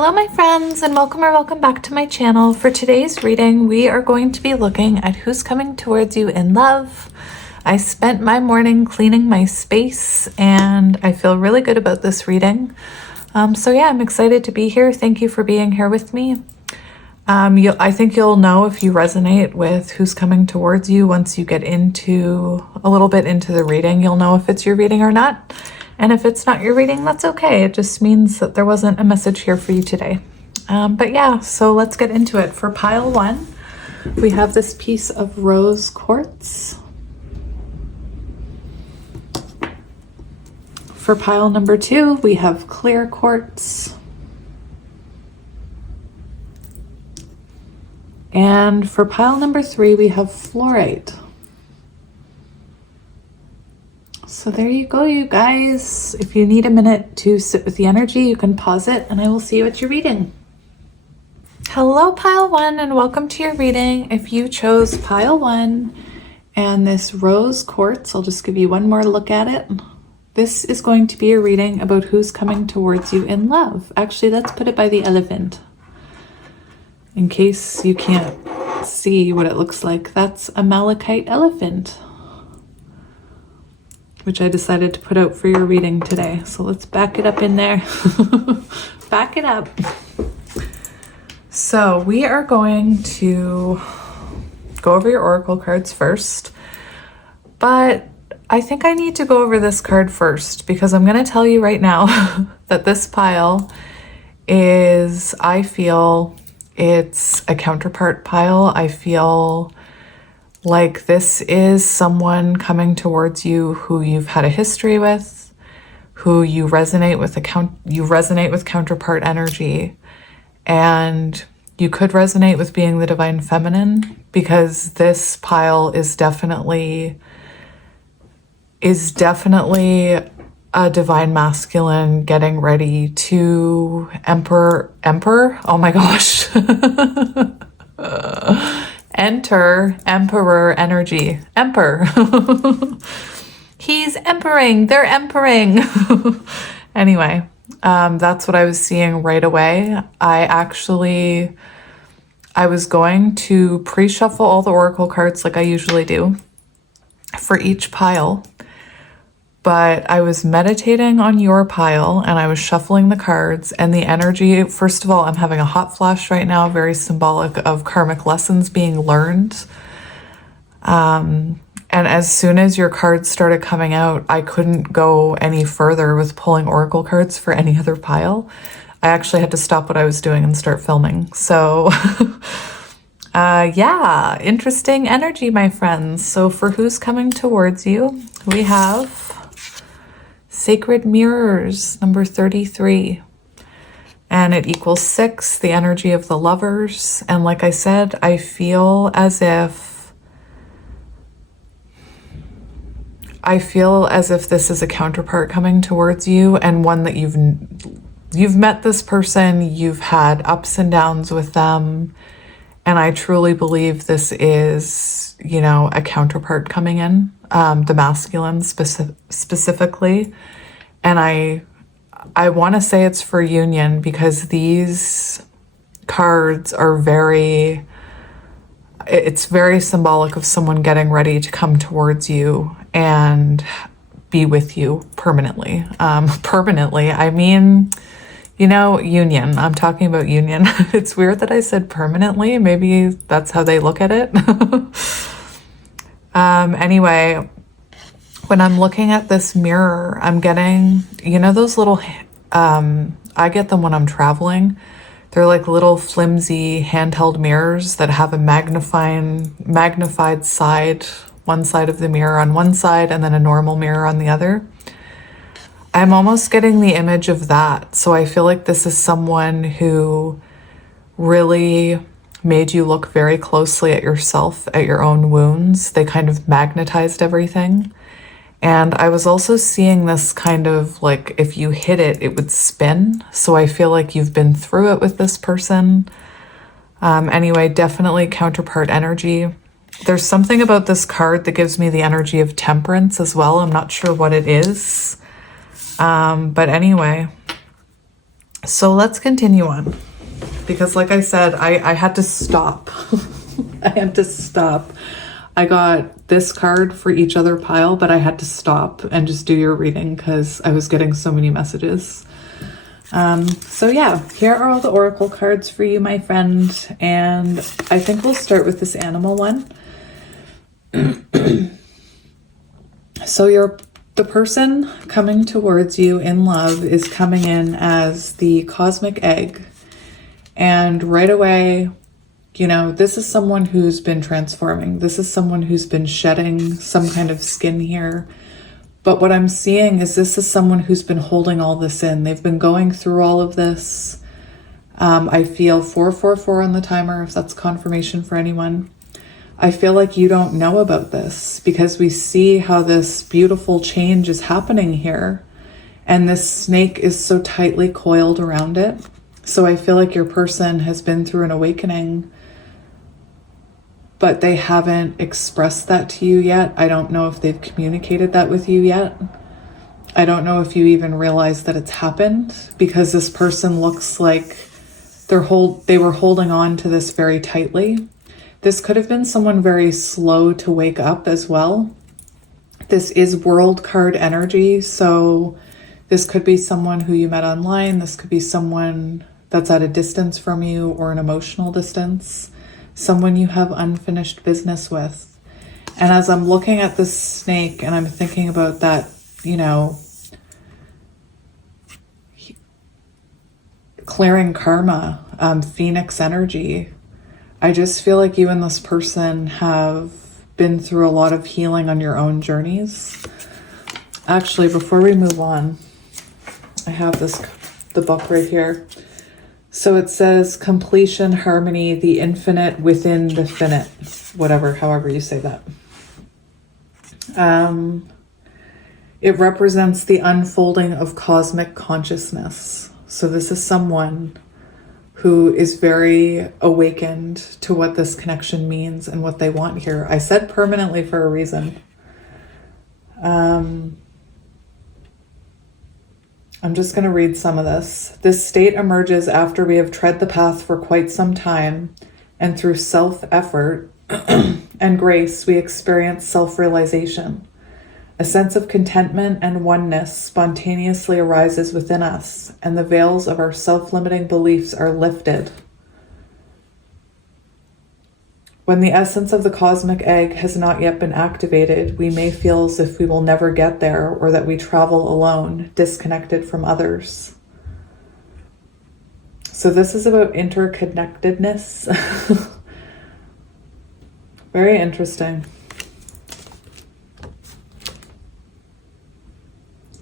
Hello my friends, and welcome or welcome back to my channel. For today's reading, we are going to be looking at who's coming towards you in love. I spent my morning cleaning my space and I feel really good about this reading. So yeah, I'm excited to be here. Thank you for being here with me. I think you'll know if you resonate with who's coming towards you once you get into a little bit into the reading. You'll know if it's your reading or not. And if it's not your reading, that's okay. It just means that there wasn't a message here for you today. But yeah, so let's get into it. For pile one, we have this piece of rose quartz. For pile number two, we have clear quartz. And for pile number three, we have fluorite. So there you go, you guys. If you need a minute to sit with the energy, you can pause it and I will see you at your reading. Hello, pile one, and welcome to your reading. If you chose pile one and this rose quartz, I'll just give you one more look at it. This is going to be a reading about who's coming towards you in love. Actually, let's put it by the elephant. In case you can't see what it looks like, that's a malachite elephant, which I decided to put out for your reading today. So let's back it up in there. Back it up. So we are going to go over your oracle cards first, but I think I need to go over this card first because I'm going to tell you right now that this pile is, I feel it's a counterpart pile. I feel like this is someone coming towards you who you've had a history with, who you resonate with counterpart energy, and you could resonate with being the divine feminine, because this pile is definitely a divine masculine getting ready to emperor. Oh my gosh. Enter emperor energy. Emperor. He's emperor. They're emperor. Anyway, that's what I was seeing right away. I was going to pre-shuffle all the oracle cards like I usually do for each pile, but I was meditating on your pile and I was shuffling the cards, and the energy, first of all, I'm having a hot flash right now, very symbolic of karmic lessons being learned. And as soon as your cards started coming out, I couldn't go any further with pulling oracle cards for any other pile. I actually had to stop what I was doing and start filming. So yeah, interesting energy, my friends. So for who's coming towards you, we have Sacred Mirrors, number 33. And it equals 6, the energy of the lovers. And like I said, I feel as if this is a counterpart coming towards you, and one that you've met this person, you've had ups and downs with them. And I truly believe this is, a counterpart coming in, the masculine specifically. And I want to say it's for union, because these cards are it's very symbolic of someone getting ready to come towards you and be with you permanently. Permanently, I mean, union. I'm talking about union. It's weird that I said permanently. Maybe that's how they look at it. Anyway, when I'm looking at this mirror, I'm getting, those little, I get them when I'm traveling. They're like little flimsy handheld mirrors that have a magnified side, one side of the mirror on one side and then a normal mirror on the other. I'm almost getting the image of that. So I feel like this is someone who really made you look very closely at yourself, at your own wounds. They kind of magnetized everything. And I was also seeing this kind of like, if you hit it, it would spin. So I feel like you've been through it with this person. Anyway, definitely counterpart energy. There's something about this card that gives me the energy of temperance as well. I'm not sure what it is. But anyway, So let's continue on, because like I said, I had to stop. I had to stop. I got this card for each other pile, but I had to stop and just do your reading because I was getting so many messages. So yeah, here are all the oracle cards for you, my friend. And I think we'll start with this animal one. So the person coming towards you in love is coming in as the cosmic egg. And right away, you know, this is someone who's been transforming. This is someone who's been shedding some kind of skin here. But what I'm seeing is this is someone who's been holding all this in. They've been going through all of this. I feel 444 on the timer, if that's confirmation for anyone. I feel like you don't know about this because we see how this beautiful change is happening here. And this snake is so tightly coiled around it. So I feel like your person has been through an awakening, but they haven't expressed that to you yet. I don't know if they've communicated that with you yet. I don't know if you even realize that it's happened, because this person looks like they were holding on to this very tightly. This could have been someone very slow to wake up as well. This is world card energy, so this could be someone who you met online. This could be someone that's at a distance from you or an emotional distance. Someone you have unfinished business with. And as I'm looking at this snake and I'm thinking about that, you know, clearing karma, phoenix energy, I just feel like you and this person have been through a lot of healing on your own journeys. Actually, before we move on, I have the book right here. So it says completion, harmony, the infinite within the finite, however you say that. It represents the unfolding of cosmic consciousness. So this is someone who is very awakened to what this connection means and what they want here. I said permanently for a reason. I'm just going to read some of this. This state emerges after we have tread the path for quite some time, and through self-effort and grace, we experience self-realization. A sense of contentment and oneness spontaneously arises within us, and the veils of our self-limiting beliefs are lifted. When the essence of the cosmic egg has not yet been activated, we may feel as if we will never get there, or that we travel alone, disconnected from others. So this is about interconnectedness. Very interesting.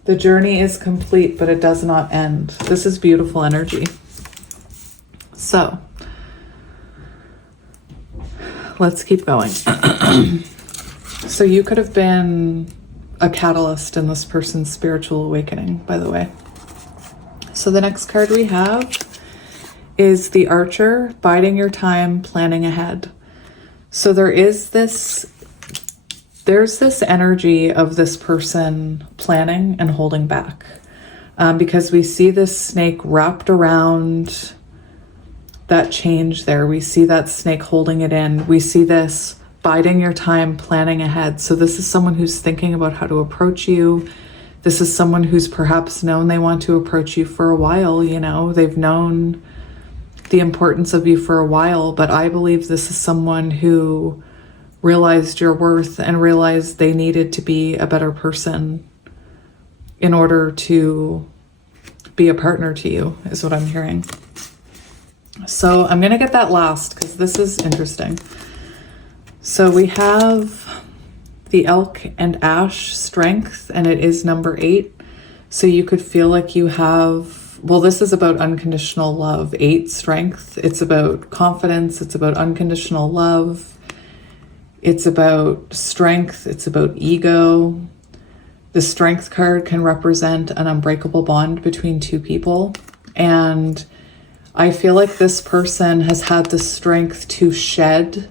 The journey is complete, but it does not end. This is beautiful energy. So let's keep going. So you could have been a catalyst in this person's spiritual awakening, by the way. So the next card we have is the Archer, biding your time, planning ahead. So there's this energy of this person planning and holding back, because we see this snake wrapped around that change there. We see that snake holding it in. We see this biding your time, planning ahead. So this is someone who's thinking about how to approach you. This is someone who's perhaps known they want to approach you for a while. You know, they've known the importance of you for a while, but I believe this is someone who realized your worth and realized they needed to be a better person in order to be a partner to you, is what I'm hearing. So I'm going to get that last because this is interesting. So we have the Elk and Ash strength, and it is number 8. So you could feel like you have, well, this is about unconditional love. 8 strength. It's about confidence. It's about unconditional love. It's about strength. It's about ego. The strength card can represent an unbreakable bond between two people. And I feel like this person has had the strength to shed.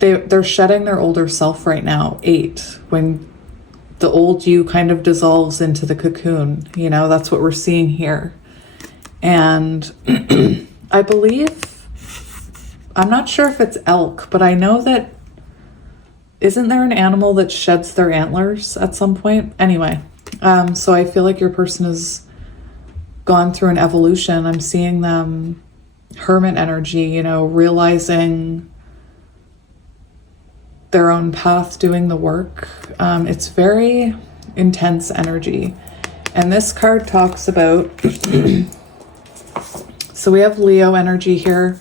They're shedding their older self right now. 8. When the old you kind of dissolves into the cocoon. You know, that's what we're seeing here. And I believe, I'm not sure if it's elk, but I know that, isn't there an animal that sheds their antlers at some point? Anyway, so I feel like your person has gone through an evolution. I'm seeing them hermit energy, you know, realizing their own path, doing the work. It's very intense energy. And this card talks about, so we have Leo energy here.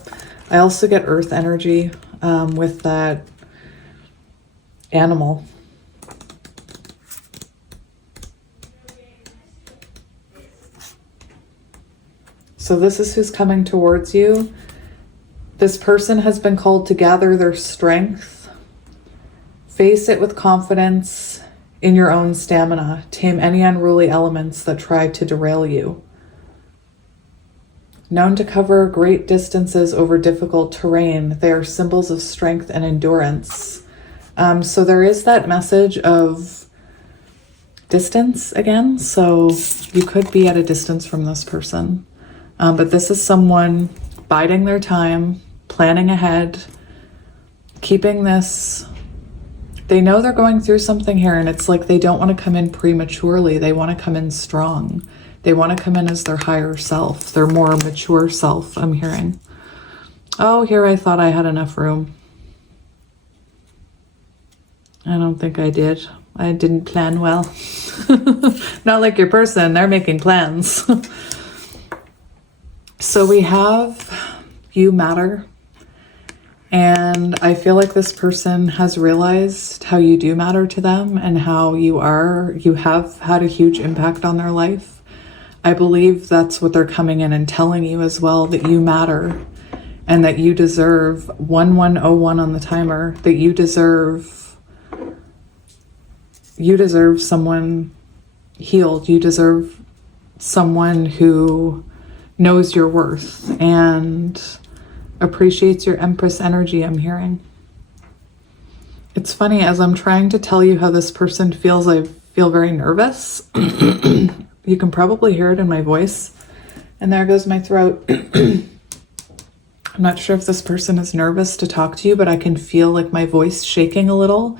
I also get earth energy with that animal. So this is who's coming towards you. This person has been called to gather their strength, face it with confidence in your own stamina, tame any unruly elements that try to derail you. Known to cover great distances over difficult terrain, they are symbols of strength and endurance. So there is that message of distance again. So you could be at a distance from this person. But this is someone biding their time, planning ahead, keeping this. They know they're going through something here, and it's like they don't want to come in prematurely. They want to come in strong. They want to come in as their higher self, their more mature self, I'm hearing. Oh, here I thought I had enough room. I don't think I did. I didn't plan well. Not like your person, they're making plans. So we have you matter. And I feel like this person has realized how you do matter to them and how you have had a huge impact on their life. I believe that's what they're coming in and telling you as well, that you matter and that you deserve 1101 on the timer, that you deserve someone healed. You deserve someone who knows your worth and appreciates your Empress energy, I'm hearing. It's funny, as I'm trying to tell you how this person feels, I feel very nervous. You can probably hear it in my voice. And there goes my throat. I'm not sure if this person is nervous to talk to you, but I can feel like my voice shaking a little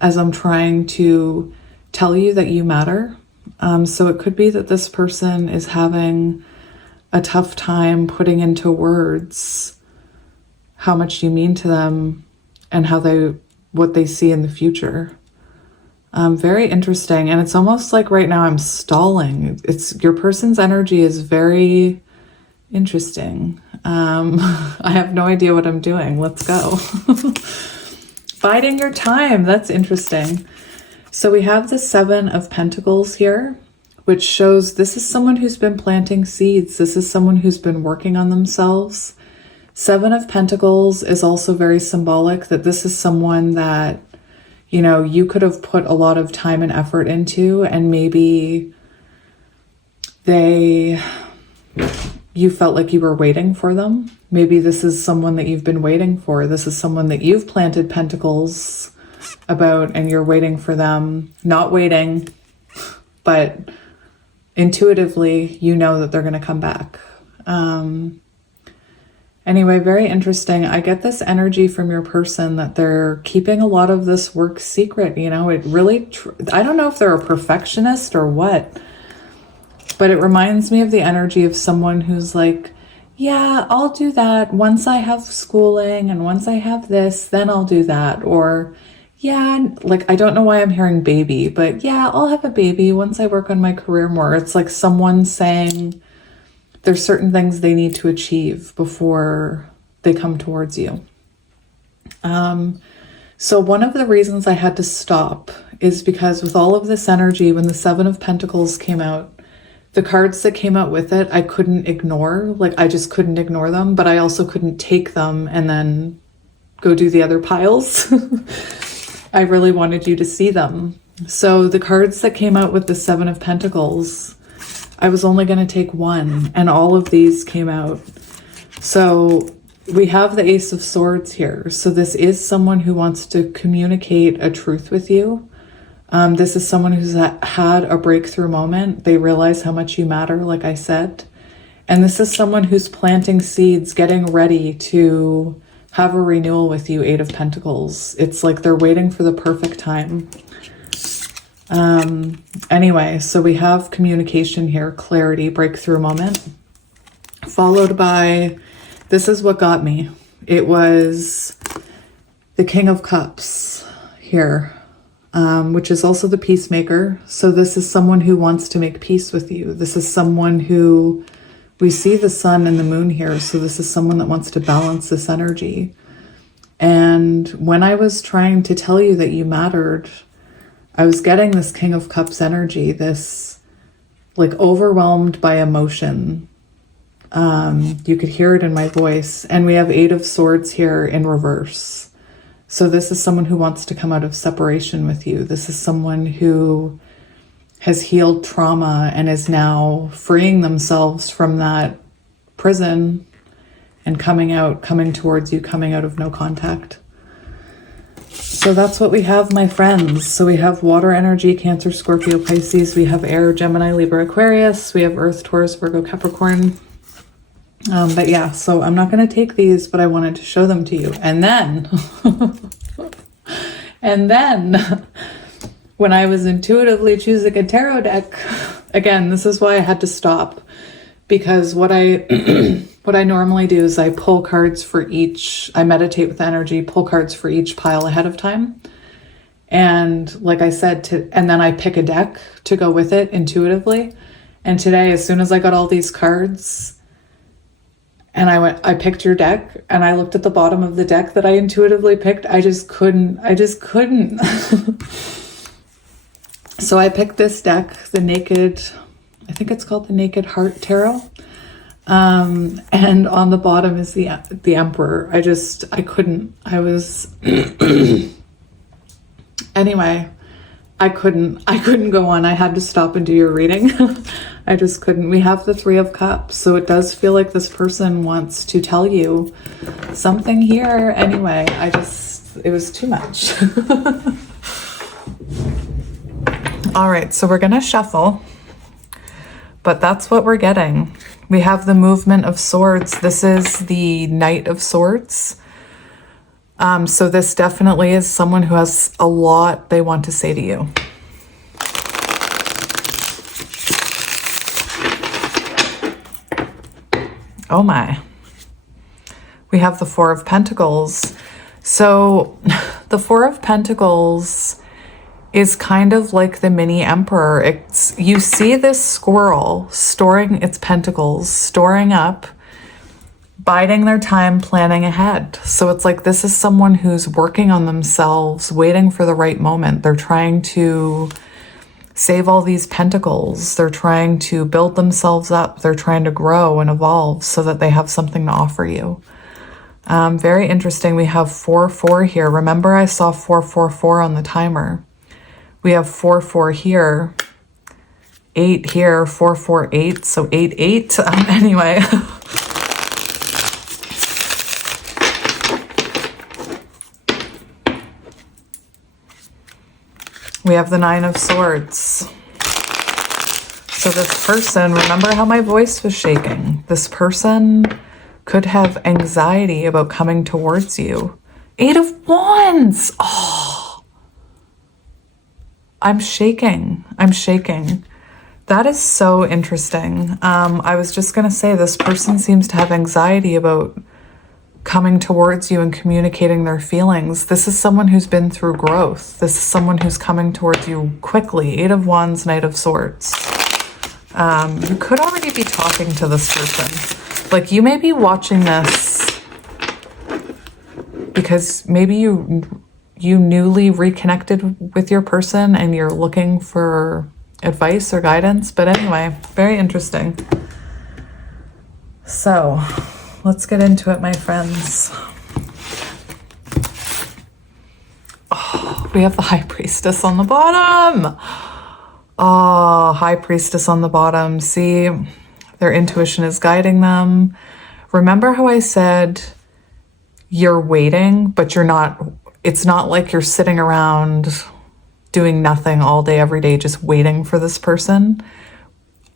as I'm trying to tell you that you matter. So it could be that this person is having a tough time putting into words how much you mean to them and what they see in the future. Very interesting. And it's almost like right now I'm stalling. Your person's energy is very interesting. I have no idea what I'm doing. Let's go. Biding your time. That's interesting. So we have the 7 of Pentacles here, which shows this is someone who's been planting seeds. This is someone who's been working on themselves. 7 of Pentacles is also very symbolic that this is someone that, you know, you could have put a lot of time and effort into, and maybe you felt like you were waiting for them. Maybe this is someone that you've been waiting for. This is someone that you've planted pentacles about, and you're waiting for them. Not waiting, but intuitively, you know that they're going to come back. Anyway, very interesting. I get this energy from your person that they're keeping a lot of this work secret. You know, it really, I don't know if they're a perfectionist or what, but it reminds me of the energy of someone who's like, yeah, I'll do that once I have schooling, and once I have this, then I'll do that. Or yeah, like, I don't know why I'm hearing baby, but yeah, I'll have a baby once I work on my career more. It's like someone saying there's certain things they need to achieve before they come towards you. So one of the reasons I had to stop is because with all of this energy, when the 7 of Pentacles came out, the cards that came out with it, I couldn't ignore. Like, I just couldn't ignore them, but I also couldn't take them and then go do the other piles. I really wanted you to see them. So the cards that came out with the 7 of Pentacles, I was only going to take one, and all of these came out. So we have the Ace of Swords here. So this is someone who wants to communicate a truth with you. This is someone who's had a breakthrough moment. They realize how much you matter, like I said. And this is someone who's planting seeds, getting ready to have a renewal with you, Eight of Pentacles. It's like they're waiting for the perfect time. Anyway, so we have communication here, clarity, breakthrough moment, followed by, this is what got me. It was the King of Cups here, which is also the peacemaker. So this is someone who wants to make peace with you. This is someone who, we see the sun and the moon here. So this is someone that wants to balance this energy. And when I was trying to tell you that you mattered, I was getting this King of Cups energy, this like overwhelmed by emotion. You could hear it in my voice. And we have Eight of Swords here in reverse. So this is someone who wants to come out of separation with you. This is someone who has healed trauma and is now freeing themselves from that prison and coming towards you, coming out of no contact. So that's what we have, my friends. So we have water energy, Cancer, Scorpio, Pisces. We have air, Gemini, Libra, Aquarius. We have earth, Taurus, Virgo, Capricorn. But yeah, so I'm not going to take these, but I wanted to show them to you. And then, when I was intuitively choosing a tarot deck, again, this is why I had to stop, because what I normally do is I pull cards for each, I meditate with energy, pull cards for each pile ahead of time. And like I said, and then I pick a deck to go with it intuitively. And today, as soon as I got all these cards, and I picked your deck, and I looked at the bottom of the deck that I intuitively picked. I just couldn't. So I picked this deck, the Naked, I think it's called the Naked Heart Tarot. And on the bottom is the Emperor. I couldn't, I was, anyway, I couldn't go on. I had to stop and do your reading. I just couldn't. We have the Three of Cups, so it does feel like this person wants to tell you something here. Anyway, it was too much. All right, so we're gonna shuffle, but that's what we're getting. We have the Movement of Swords. This is the Knight of Swords. So this definitely is someone who has a lot they want to say to you. Oh my. We have the Four of Pentacles. So the Four of Pentacles is kind of like the mini emperor. You see this squirrel storing its pentacles, storing up, biding their time, planning ahead. So it's like this is someone who's working on themselves, waiting for the right moment. They're trying to save all these pentacles. They're trying to build themselves up. They're trying to grow and evolve so that they have something to offer you. Very interesting. We have 4-4 here. Remember, I saw 4-4-4 on the timer. We have 4-4 here, 8 here, 4-4-8, so 8-8. Anyway. We have the Nine of Swords. So this person, remember how my voice was shaking? This person could have anxiety about coming towards you. 8 of Wands. Oh, I'm shaking. That is so interesting. I was just going to say this person seems to have anxiety about coming towards you and communicating their feelings. This is someone who's been through growth. This is someone who's coming towards you quickly. 8 of Wands, Knight of Swords. You could already be talking to this person. Like you may be watching this because maybe you newly reconnected with your person and you're looking for advice or guidance. But anyway, very interesting. So let's get into it, my friends. Oh, we have the High Priestess on the bottom. Oh, High Priestess on the bottom. See, their intuition is guiding them. Remember how I said you're waiting, but you're not, it's not like you're sitting around doing nothing all day, every day, just waiting for this person.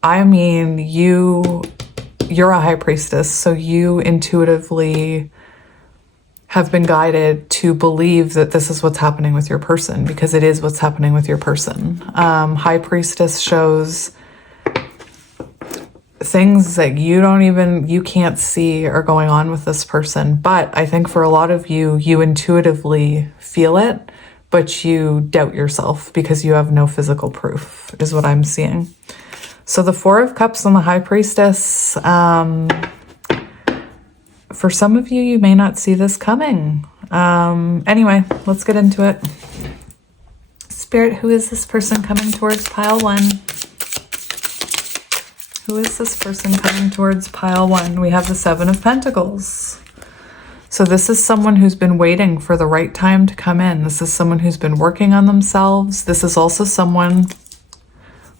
I mean, you're a high priestess, so you intuitively have been guided to believe that this is what's happening with your person, because it is what's happening with your person. High priestess shows things that you can't see are going on with this person. But I think for a lot of you, you intuitively feel it, but you doubt yourself because you have no physical proof, is what I'm seeing. So the Four of Cups and the High Priestess, for some of you, you may not see this coming. Anyway, let's get into it. Spirit, who is this person coming towards pile one? Who is this person coming towards pile one? We have the Seven of Pentacles. So this is someone who's been waiting for the right time to come in. This is someone who's been working on themselves. This is also someone,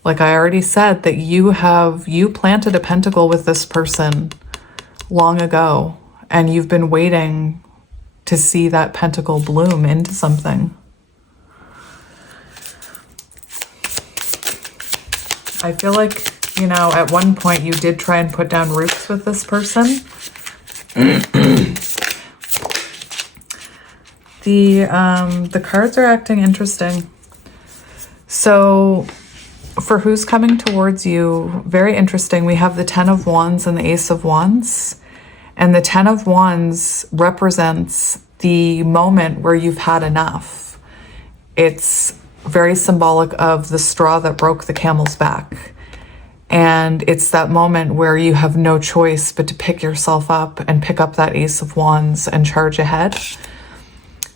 like I already said, that you planted a pentacle with this person long ago, and you've been waiting to see that pentacle bloom into something. I feel like, you know, at one point you did try and put down roots with this person. The cards are acting interesting. So for who's coming towards you, very interesting. We have the Ten of Wands and the Ace of Wands. And the Ten of Wands represents the moment where you've had enough. It's very symbolic of the straw that broke the camel's back. And it's that moment where you have no choice but to pick yourself up and pick up that Ace of Wands and charge ahead.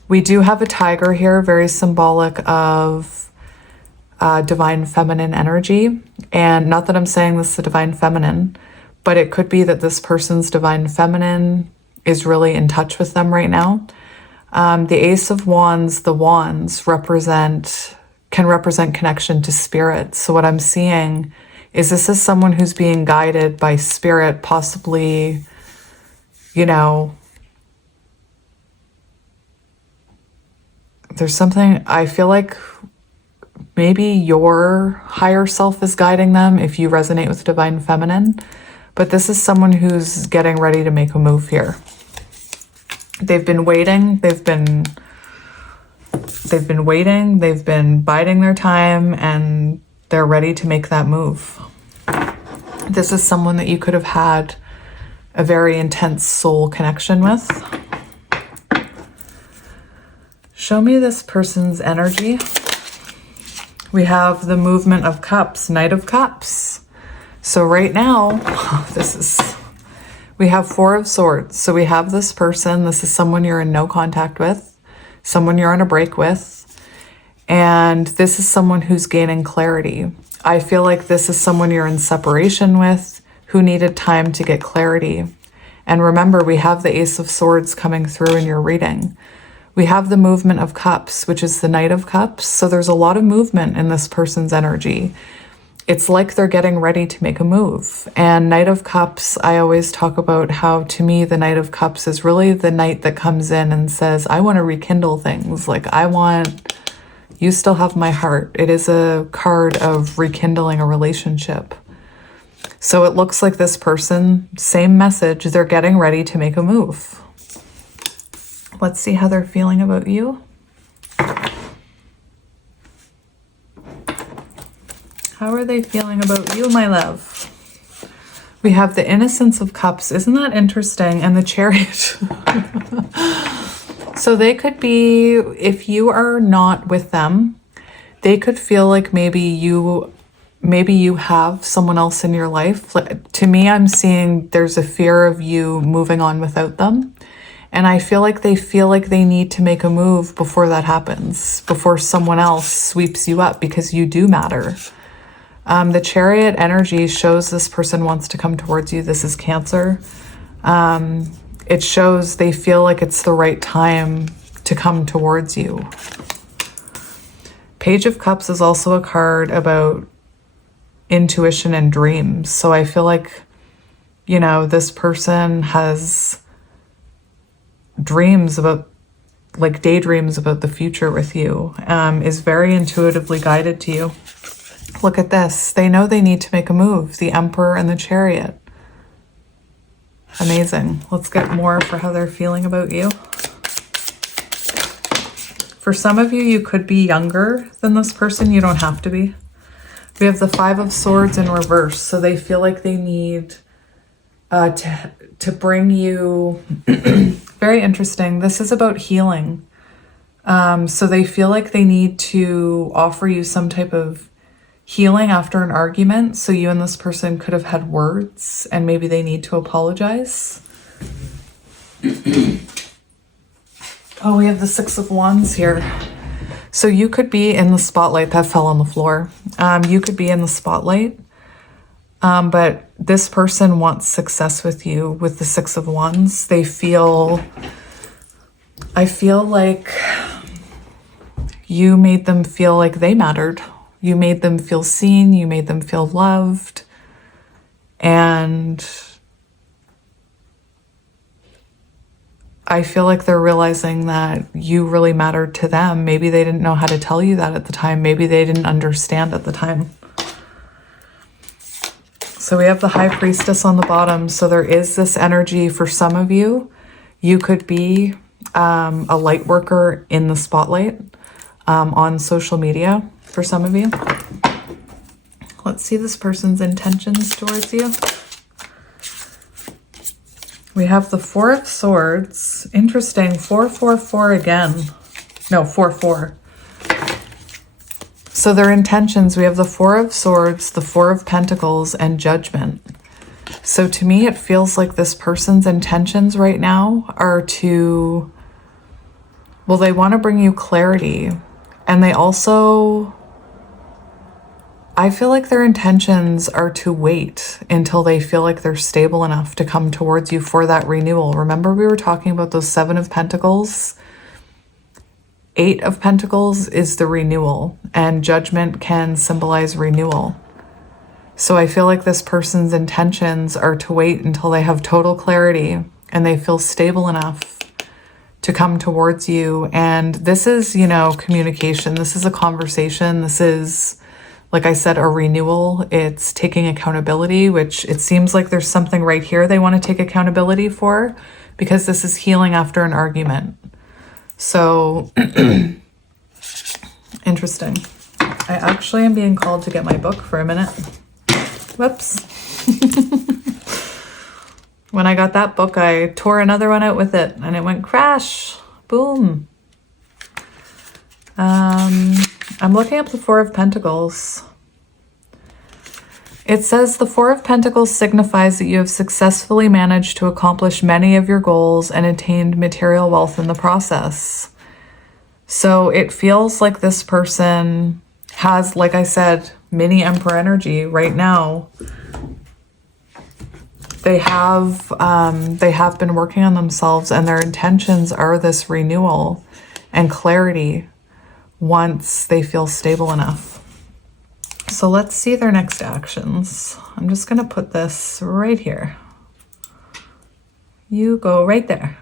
We do have a tiger here, very symbolic of divine feminine energy. And not that I'm saying this is the divine feminine, but it could be that this person's divine feminine is really in touch with them right now. The Ace of Wands, the wands can represent connection to spirit. So what I'm seeing is this is someone who's being guided by spirit, possibly, you know, there's something, I feel like maybe your higher self is guiding them if you resonate with divine feminine, but this is someone who's getting ready to make a move here. They've been waiting, they've been waiting, they've been biding their time, and they're ready to make that move. This is someone that you could have had a very intense soul connection with. Show me this person's energy. We have the Movement of Cups, Knight of Cups. So right now, we have Four of Swords. So we have this person. This is someone you're in no contact with, someone you're on a break with. And this is someone who's gaining clarity. I feel like this is someone you're in separation with who needed time to get clarity. And remember, we have the Ace of Swords coming through in your reading. We have the Movement of Cups, which is the Knight of Cups. So there's a lot of movement in this person's energy. It's like they're getting ready to make a move. And Knight of Cups, I always talk about how, to me, the Knight of Cups is really the knight that comes in and says, I want to rekindle things. Like, you still have my heart. It is a card of rekindling a relationship. So it looks like this person, same message, they're getting ready to make a move. Let's see how they're feeling about you. How are they feeling about you, my love? We have the Innocence of Cups. Isn't that interesting? And the Chariot. So they could be, if you are not with them, they could feel like maybe you have someone else in your life. To me, I'm seeing there's a fear of you moving on without them. And I feel like they need to make a move before that happens, before someone else sweeps you up, because you do matter. The Chariot energy shows this person wants to come towards you. This is Cancer. It shows they feel like it's the right time to come towards you. Page of Cups is also a card about intuition and dreams. So I feel like, you know, this person has dreams about like daydreams about the future with you, is very intuitively guided to you. Look at this. They know they need to make a move. The Emperor and the Chariot. Amazing. Let's get more for how they're feeling about you. For some of you, you could be younger than this person. You don't have to be. We have the Five of Swords in reverse. So they feel like they need to bring you... Very interesting. This is about healing. So they feel like they need to offer you some type of healing after an argument. So you and this person could have had words and maybe they need to apologize. Oh, we have the Six of Wands here. So you could be in the spotlight. That fell on the floor. You could be in the spotlight. But this person wants success with you with the Six of Wands. I feel like you made them feel like they mattered. You made them feel seen. You made them feel loved. And I feel like they're realizing that you really mattered to them. Maybe they didn't know how to tell you that at the time. Maybe they didn't understand at the time. So we have the High Priestess on the bottom. So there is this energy for some of you. You could be a light worker in the spotlight on social media for some of you. Let's see this person's intentions towards you. We have the Four of Swords. Interesting. 444 again. No, 44. So their intentions, we have the Four of Swords, the Four of Pentacles, and Judgment. So to me, it feels like this person's intentions right now are to, well, they want to bring you clarity. And they also, I feel like their intentions are to wait until they feel like they're stable enough to come towards you for that renewal. Remember, we were talking about those Seven of Pentacles? Eight of Pentacles is the renewal, and Judgment can symbolize renewal. So I feel like this person's intentions are to wait until they have total clarity and they feel stable enough to come towards you. And this is, you know, communication. This is a conversation. This is, like I said, a renewal. It's taking accountability, which it seems like there's something right here they want to take accountability for, because this is healing after an argument. So interesting. I actually am being called to get my book for a minute. Whoops. When I got that book, I tore another one out with it and it went crash. Boom. I'm looking up the Four of Pentacles. It says the Four of Pentacles signifies that you have successfully managed to accomplish many of your goals and attained material wealth in the process. So it feels like this person has, like I said, mini Emperor energy right now. They have been working on themselves, and their intentions are this renewal and clarity once they feel stable enough. So let's see their next actions. I'm just going to put this right here. You go right there.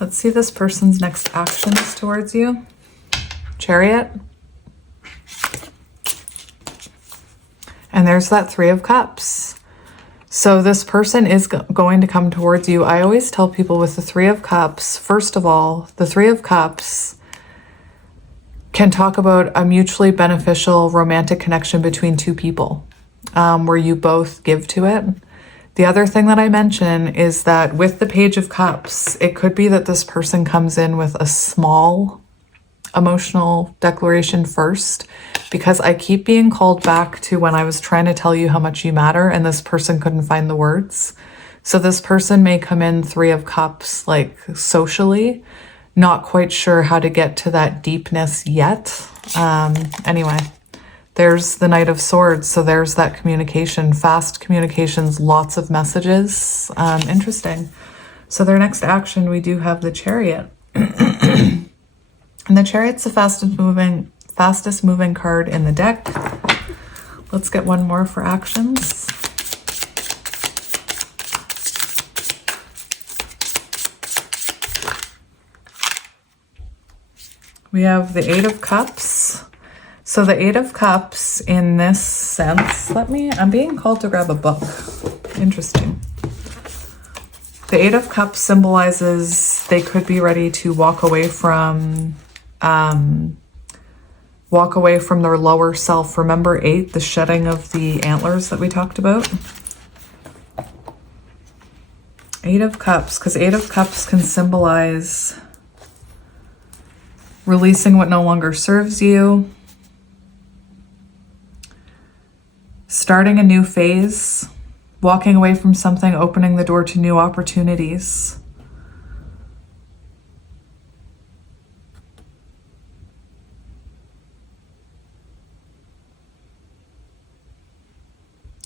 Let's see this person's next actions towards you. Chariot. And there's that Three of Cups. So this person is going to come towards you. I always tell people with the Three of Cups, first of all, the Three of Cups can talk about a mutually beneficial romantic connection between two people, where you both give to it. The other thing that I mention is that with the Page of Cups, it could be that this person comes in with a small emotional declaration first, because I keep being called back to when I was trying to tell you how much you matter and this person couldn't find the words. So this person may come in Three of Cups, like socially, not quite sure how to get to that deepness yet. Anyway, there's the Knight of Swords. So there's that communication, fast communications, lots of messages. Interesting. So their next action, we do have the Chariot. And the Chariot's the fastest moving card in the deck. Let's get one more for actions. We have the Eight of Cups. So the Eight of Cups in this sense, I'm being called to grab a book. Interesting. The Eight of Cups symbolizes they could be ready to walk away from their lower self. Remember 8, the shedding of the antlers that we talked about? Eight of Cups, because Eight of Cups can symbolize releasing what no longer serves you, starting a new phase, walking away from something, opening the door to new opportunities.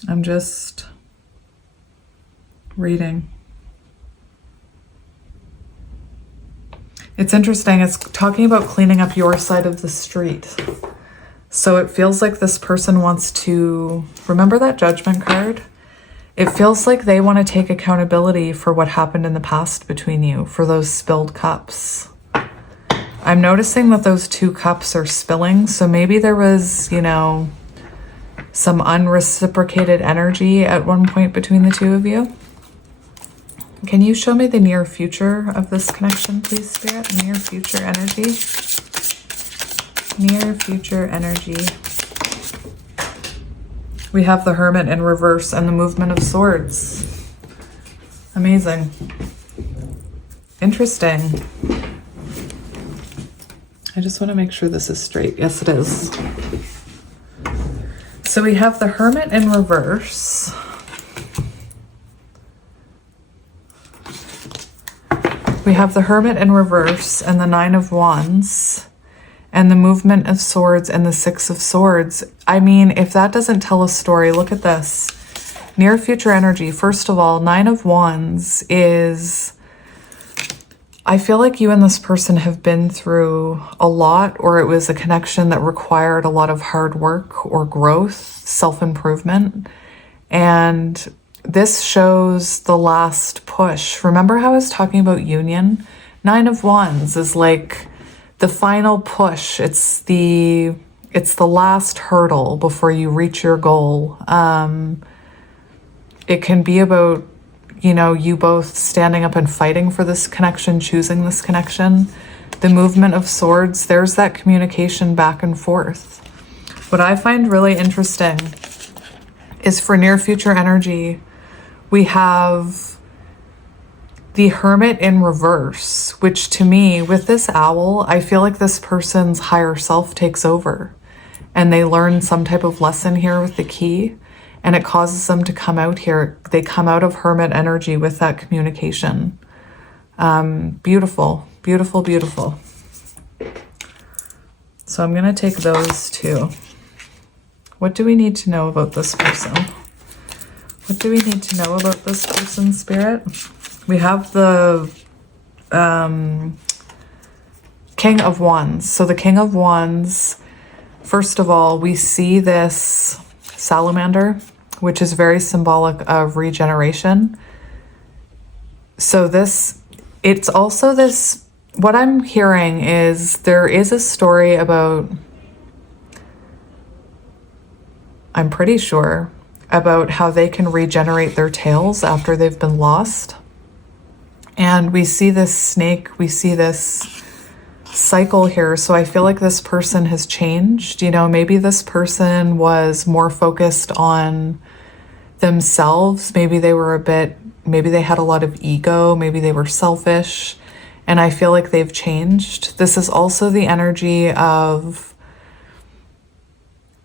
I'm just reading. It's interesting. It's talking about cleaning up your side of the street. So it feels like this person wants to, remember that Judgment card? It feels like they want to take accountability for what happened in the past between you, for those spilled cups. I'm noticing that those 2 cups are spilling. So maybe there was, you know, some unreciprocated energy at one point between the 2 of you. Can you show me the near future of this connection, please, Spirit? Near future energy. Near future energy. We have the Hermit in reverse and the Movement of Swords. Amazing. Interesting. I just want to make sure this is straight. Yes, it is. So we have the Hermit in reverse. We have the Hermit in reverse and the 9 of Wands and the Movement of Swords and the 6 of Swords. I mean, if that doesn't tell a story, look at this. Near future energy. First of all, 9 of Wands is, I feel like you and this person have been through a lot, or it was a connection that required a lot of hard work or growth, self-improvement. And this shows the last push. Remember how I was talking about union? 9 of Wands is like the final push. It's the last hurdle before you reach your goal. It can be about, you know, you both standing up and fighting for this connection, choosing this connection. The Movement of Swords, there's that communication back and forth. What I find really interesting is for near future energy, we have the Hermit in reverse, which to me, with this owl, I feel like this person's higher self takes over and they learn some type of lesson here with the key, and it causes them to come out here. They come out of Hermit energy with that communication. Beautiful, beautiful, beautiful. So I'm going to take those 2. What do we need to know about this person? What do we need to know about this person, Spirit? We have the King of Wands. So the King of Wands, first of all, we see this salamander, which is very symbolic of regeneration. So it's also this, what I'm hearing is there is a story about, I'm pretty sure, about how they can regenerate their tails after they've been lost. And we see this snake, we see this cycle here. So I feel like this person has changed. You know, maybe this person was more focused on themselves. Maybe they had a lot of ego. Maybe they were selfish. And I feel like they've changed. This is also the energy of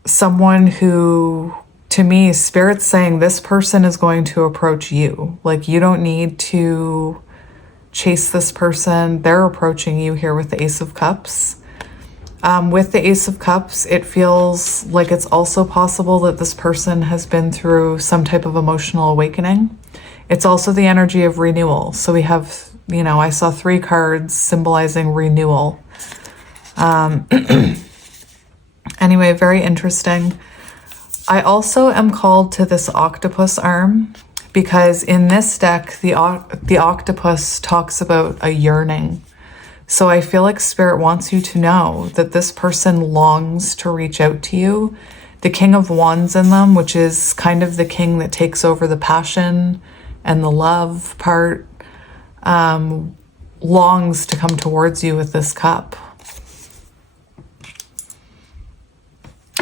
someone who, to me, Spirit's saying this person is going to approach you. Like, you don't need to chase this person. They're approaching you here with the Ace of Cups. With the Ace of Cups, it feels like it's also possible that this person has been through some type of emotional awakening. It's also the energy of renewal. So we have, you know, I saw 3 cards symbolizing renewal. Anyway, very interesting. I also am called to this octopus arm because in this deck, the octopus talks about a yearning. So I feel like Spirit wants you to know that this person longs to reach out to you. The King of Wands in them, which is kind of the king that takes over the passion and the love part, longs to come towards you with this cup.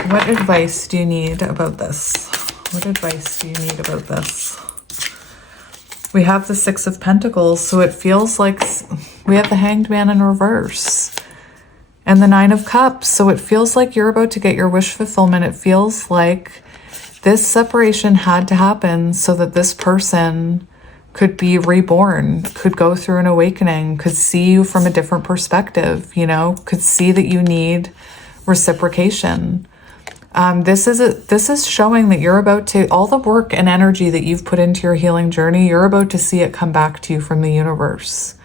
What advice do you need about this? What advice do you need about this? We have the Six of Pentacles, so it feels like we have the Hanged Man in reverse. And the Nine of Cups, so it feels like you're about to get your wish fulfillment. It feels like this separation had to happen so that this person could be reborn, could go through an awakening, could see you from a different perspective, you know, could see that you need reciprocation. This is showing that you're about to, all the work and energy that you've put into your healing journey, you're about to see it come back to you from the universe.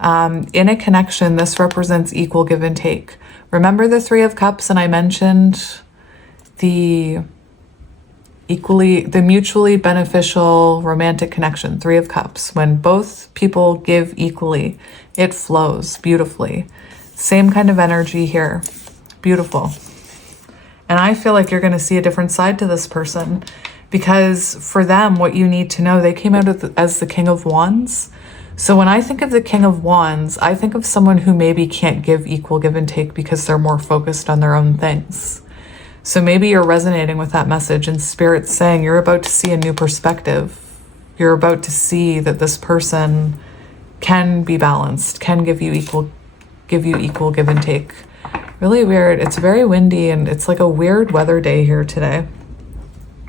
In a connection, this represents equal give and take. Remember the Three of Cups, and I mentioned the mutually beneficial romantic connection, Three of Cups. When both people give equally, it flows beautifully. Same kind of energy here. Beautiful. And I feel like you're going to see a different side to this person, because for them, what you need to know, they came out as the King of Wands. So when I think of the King of Wands, I think of someone who maybe can't give equal give and take because they're more focused on their own things. So maybe you're resonating with that message, and Spirit's saying you're about to see a new perspective. You're about to see that this person can be balanced, can give you equal give and take. Really weird. It's very windy, and it's like a weird weather day here today.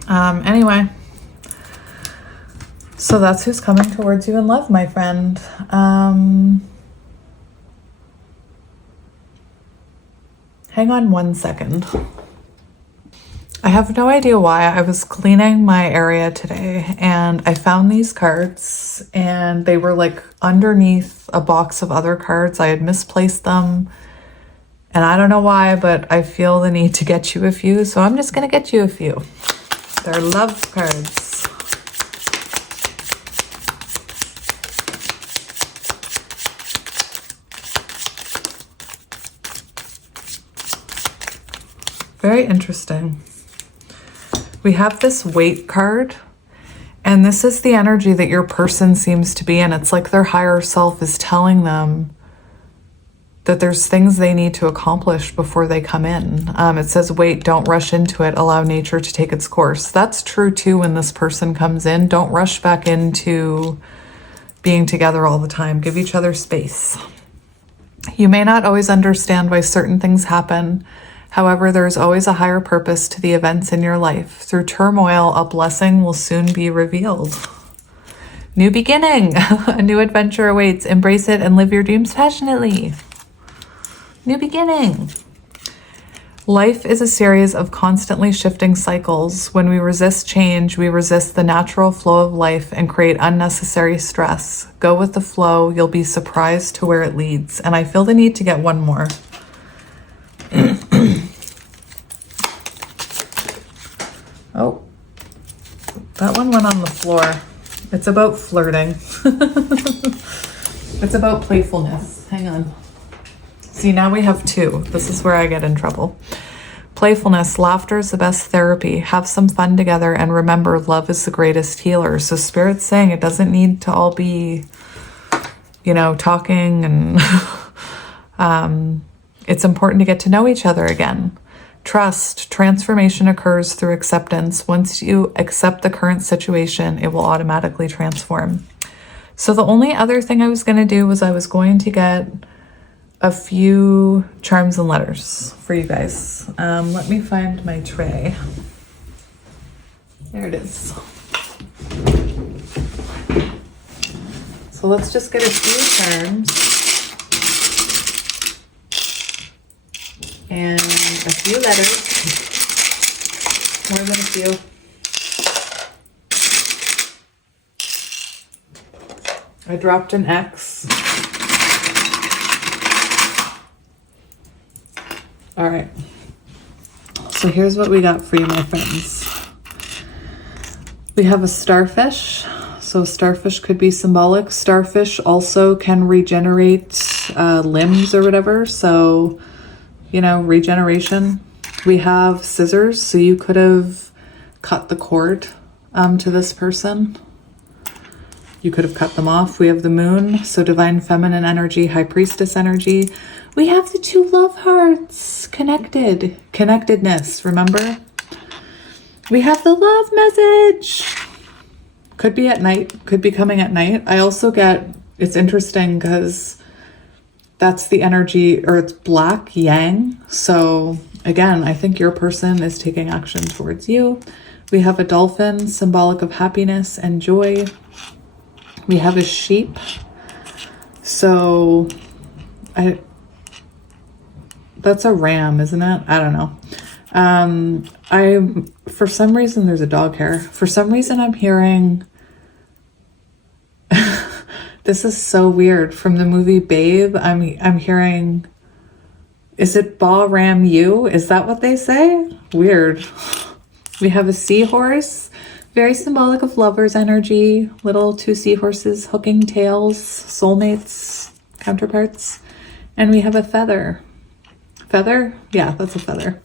Anyway, so that's who's coming towards you in love, my friend. Hang on 1 second. I have no idea why. I was cleaning my area today and I found these cards, and they were like underneath a box of other cards. I had misplaced them. And I don't know why, but I feel the need to get you a few, so I'm just going to get you a few. They're love cards. Very interesting. We have this Weight card, and this is the energy that your person seems to be in. It's like their higher self is telling them that there's things they need to accomplish before they come in. It says, wait, don't rush into it. Allow nature to take its course. That's true too when this person comes in. Don't rush back into being together all the time. Give each other space. You may not always understand why certain things happen. However, there is always a higher purpose to the events in your life. Through turmoil, a blessing will soon be revealed. New beginning. A new adventure awaits. Embrace it and live your dreams passionately. New beginning. Life is a series of constantly shifting cycles. When we resist change, we resist the natural flow of life and create unnecessary stress. Go with the flow. You'll be surprised to where it leads. And I feel the need to get one more. Oh, that one went on the floor. It's about flirting. It's about playfulness. Hang on. See, now we have two. This is where I get in trouble. Playfulness, laughter is the best therapy. Have some fun together, and remember, love is the greatest healer. So Spirit's saying it doesn't need to all be, you know, talking, and it's important to get to know each other again. Trust, transformation occurs through acceptance. Once you accept the current situation, it will automatically transform. So the only other thing I was going to do was I was going to get a few charms and letters for you guys. Let me find my tray. There it is. So let's just get a few charms and a few letters. More than a few. I dropped an X. All right, so here's what we got for you, my friends. We have a starfish. So starfish could be symbolic. Starfish also can regenerate limbs or whatever. So, you know, regeneration. We have scissors. So you could have cut the cord to this person. You could have cut them off. We have the moon. So divine feminine energy, high priestess energy. We have the two love hearts. Connected. Connectedness. Remember? We have the love message. Could be at night, could be coming at night. I also get, it's interesting because that's the energy, or it's black yang. So again, I think your person is taking action towards you. We have a dolphin, symbolic of happiness and joy. We have a sheep. So that's a ram, isn't it? I don't know. For some reason, there's a dog hair. For some reason, I'm hearing, this is so weird. From the movie Babe, I'm hearing, is it Ba Ram You? Is that what they say? Weird. We have a seahorse, very symbolic of lover's energy. Little two seahorses hooking tails, soulmates, counterparts. And we have a feather. Feather? Yeah, that's a feather.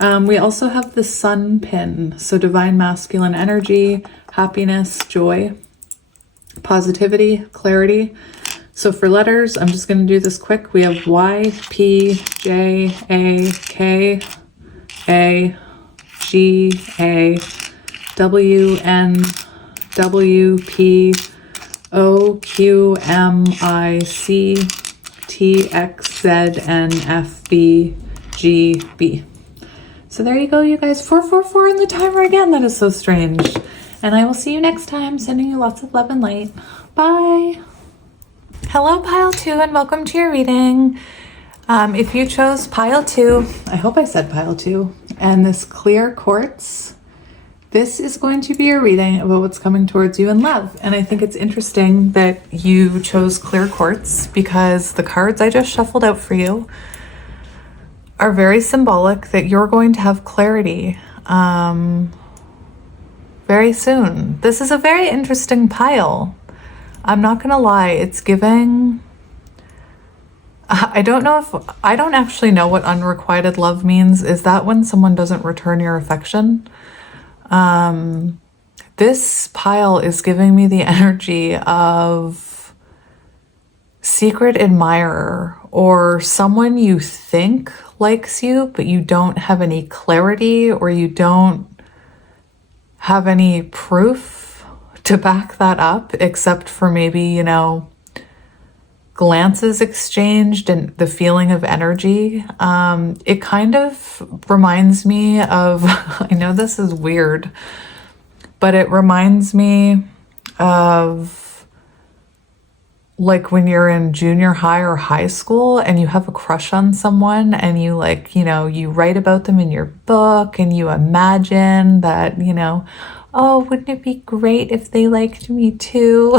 We also have the sun pin. So divine masculine energy, happiness, joy, positivity, clarity. So for letters, I'm just going to do this quick. We have Y, P, J, A, K, A, G, A, W, N, W, P, O, Q, M, I, C, T, X, Z, N, F, B, G, B. So there you go, you guys. 444 in the timer again. That is so strange. And I will see you next time. Sending you lots of love and light. Bye. Hello, pile 2, and welcome to your reading. If you chose pile 2, I hope I said pile 2, and this clear quartz, this is going to be your reading about what's coming towards you in love. And I think it's interesting that you chose clear quartz because the cards I just shuffled out for you are very symbolic that you're going to have clarity very soon. This is a very interesting pile. I'm not gonna lie, it's giving, I don't actually know what unrequited love means. Is that when someone doesn't return your affection? This pile is giving me the energy of secret admirer, or someone you think likes you, but you don't have any clarity, or you don't have any proof to back that up, except for maybe, you know, glances exchanged and the feeling of energy. It kind of reminds me of, I know this is weird, but it reminds me of like when you're in junior high or high school and you have a crush on someone and you like, you know, you write about them in your book and you imagine that, you know, oh, wouldn't it be great if they liked me too?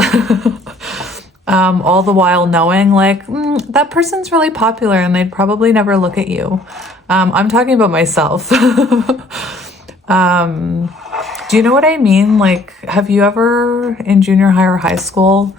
All the while knowing like, that person's really popular and they'd probably never look at you. I'm talking about myself. Do you know what I mean? Like, have you ever in junior high or high school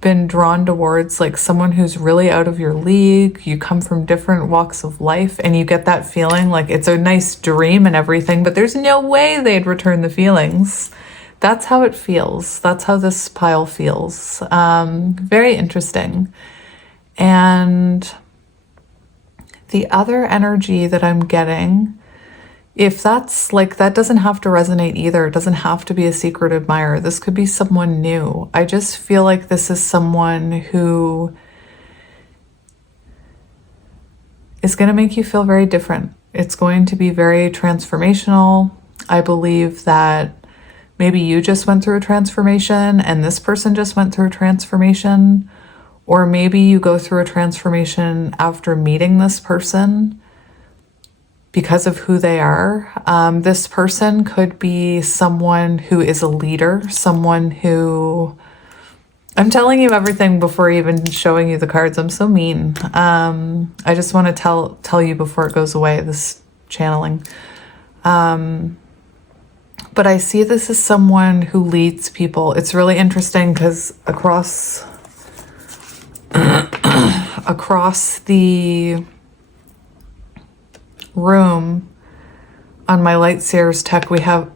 been drawn towards like someone who's really out of your league? You come from different walks of life and you get that feeling like it's a nice dream and everything, but there's no way they'd return the feelings. That's how it feels. That's how this pile feels. Very interesting. And the other energy that I'm getting, if that's like, that doesn't have to resonate either. It doesn't have to be a secret admirer. This could be someone new. I just feel like this is someone who is going to make you feel very different. It's going to be very transformational. I believe that maybe you just went through a transformation and this person just went through a transformation, or maybe you go through a transformation after meeting this person because of who they are. This person could be someone who is a leader, someone who, I'm telling you everything before even showing you the cards. I'm so mean. I just want to tell you before it goes away, this channeling. But I see this as someone who leads people. It's really interesting because across the room on my Lightseers tech, we have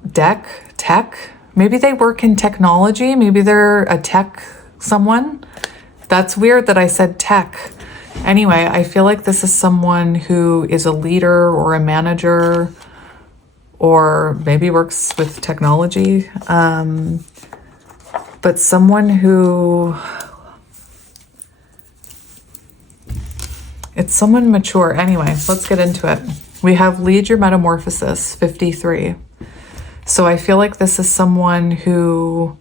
tech. Maybe they work in technology. Maybe they're a tech someone. That's weird that I said tech. Anyway, I feel like this is someone who is a leader or a manager, or maybe works with technology. But someone who, it's someone mature. Anyway, let's get into it. We have lead your metamorphosis, 53. So I feel like this is someone who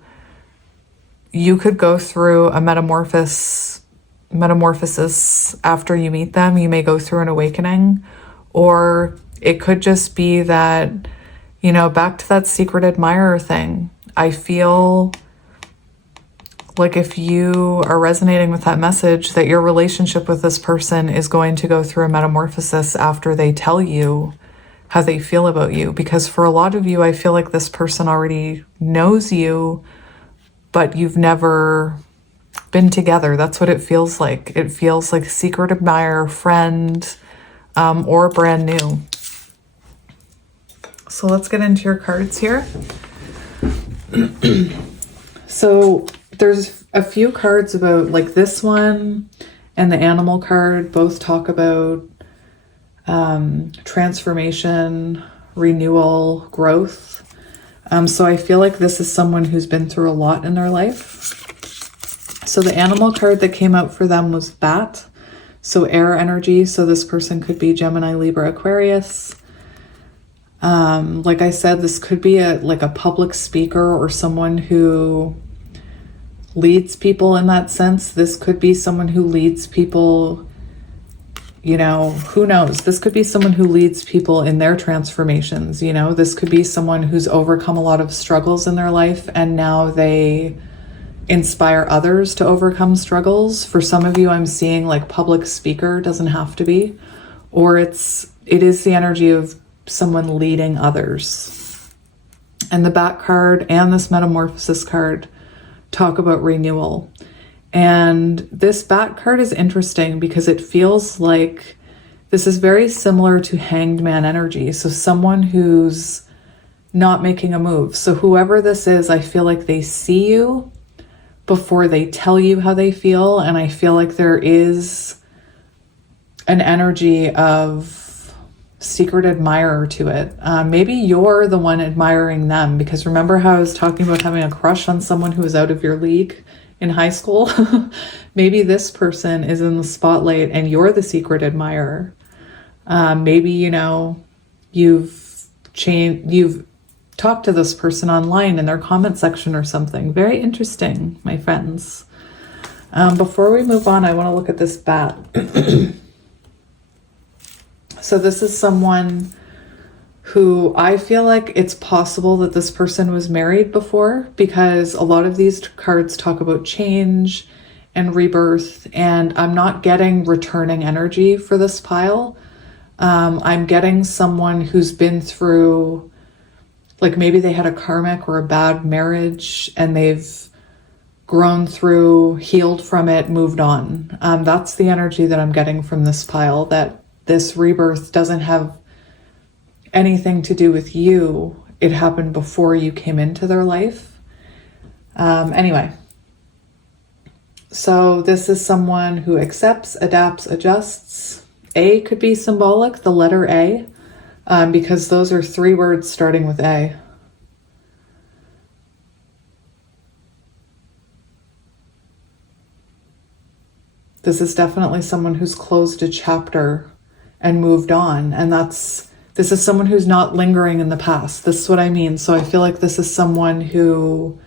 you could go through a metamorphosis after you meet them. You may go through an awakening, or it could just be that, you know, back to that secret admirer thing. I feel like if you are resonating with that message, that your relationship with this person is going to go through a metamorphosis after they tell you how they feel about you. Because for a lot of you, I feel like this person already knows you, but you've never been together. That's what it feels like. It feels like secret admirer, friend, or brand new. So let's get into your cards here. So there's a few cards about, like this one and the animal card both talk about transformation, renewal, growth. So I feel like this is someone who's been through a lot in their life. So the animal card that came out for them was bat. So air energy. So this person could be Gemini, Libra, Aquarius. Like I said, this could be like a public speaker or someone who leads people in that sense. This could be someone who leads people, you know, who knows? This could be someone who leads people in their transformations. You know, this could be someone who's overcome a lot of struggles in their life and now they inspire others to overcome struggles. For some of you, I'm seeing like public speaker, doesn't have to be, or it is the energy of someone leading others. And the bat card and this metamorphosis card talk about renewal. And this bat card is interesting because it feels like this is very similar to Hanged Man energy. So someone who's not making a move. So whoever this is, I feel like they see you before they tell you how they feel. And I feel like there is an energy of secret admirer to it. Maybe you're the one admiring them, because remember how I was talking about having a crush on someone who was out of your league in high school? Maybe this person is in the spotlight and you're the secret admirer. Maybe, you know, you've talked to this person online in their comment section or something. Very interesting, my friends. Before we move on, I want to look at this bat. So this is someone who I feel like it's possible that this person was married before, because a lot of these cards talk about change and rebirth, and I'm not getting returning energy for this pile. I'm getting someone who's been through, like maybe they had a karmic or a bad marriage and they've grown through, healed from it, moved on. That's the energy that I'm getting from this pile, that this rebirth doesn't have anything to do with you. It happened before you came into their life. Anyway, so this is someone who accepts, adapts, adjusts. A could be symbolic, the letter A, because those are 3 words starting with A. This is definitely someone who's closed a chapter and moved on. And this is someone who's not lingering in the past. This is what I mean. So I feel like this is someone who,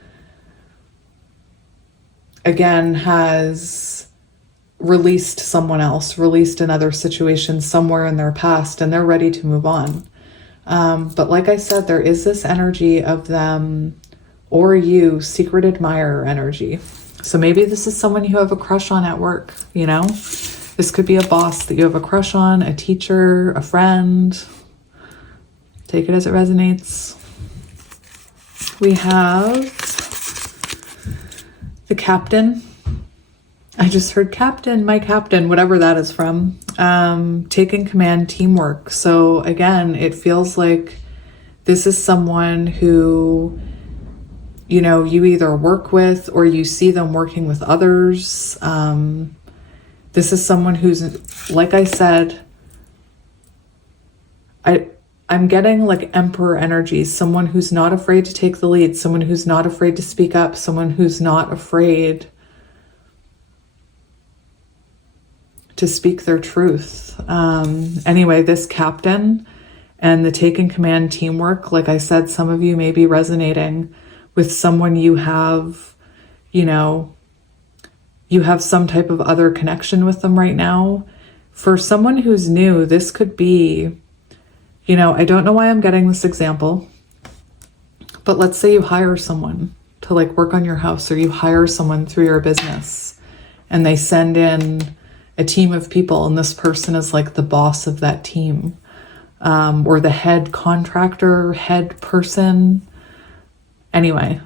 again, has released someone else, released another situation somewhere in their past, and they're ready to move on. But like I said, there is this energy of them or you, secret admirer energy. So maybe this is someone you have a crush on at work, you know? This could be a boss that you have a crush on, a teacher, a friend. Take it as it resonates. We have the captain. I just heard captain, my captain, whatever that is from. Taking command, teamwork. So again, it feels like this is someone who, you know, you either work with or you see them working with others. This is someone who's, like I said, I'm getting like emperor energy, someone who's not afraid to take the lead, someone who's not afraid to speak up, someone who's not afraid to speak their truth. Anyway, this captain and the taking command teamwork, like I said, some of you may be resonating with someone you have, you know, you have some type of other connection with them right now. For someone who's new, this could be, you know, I don't know why I'm getting this example, but let's say you hire someone to like work on your house, or you hire someone through your business and they send in a team of people, and this person is like the boss of that team, or the head contractor, head person. Anyway,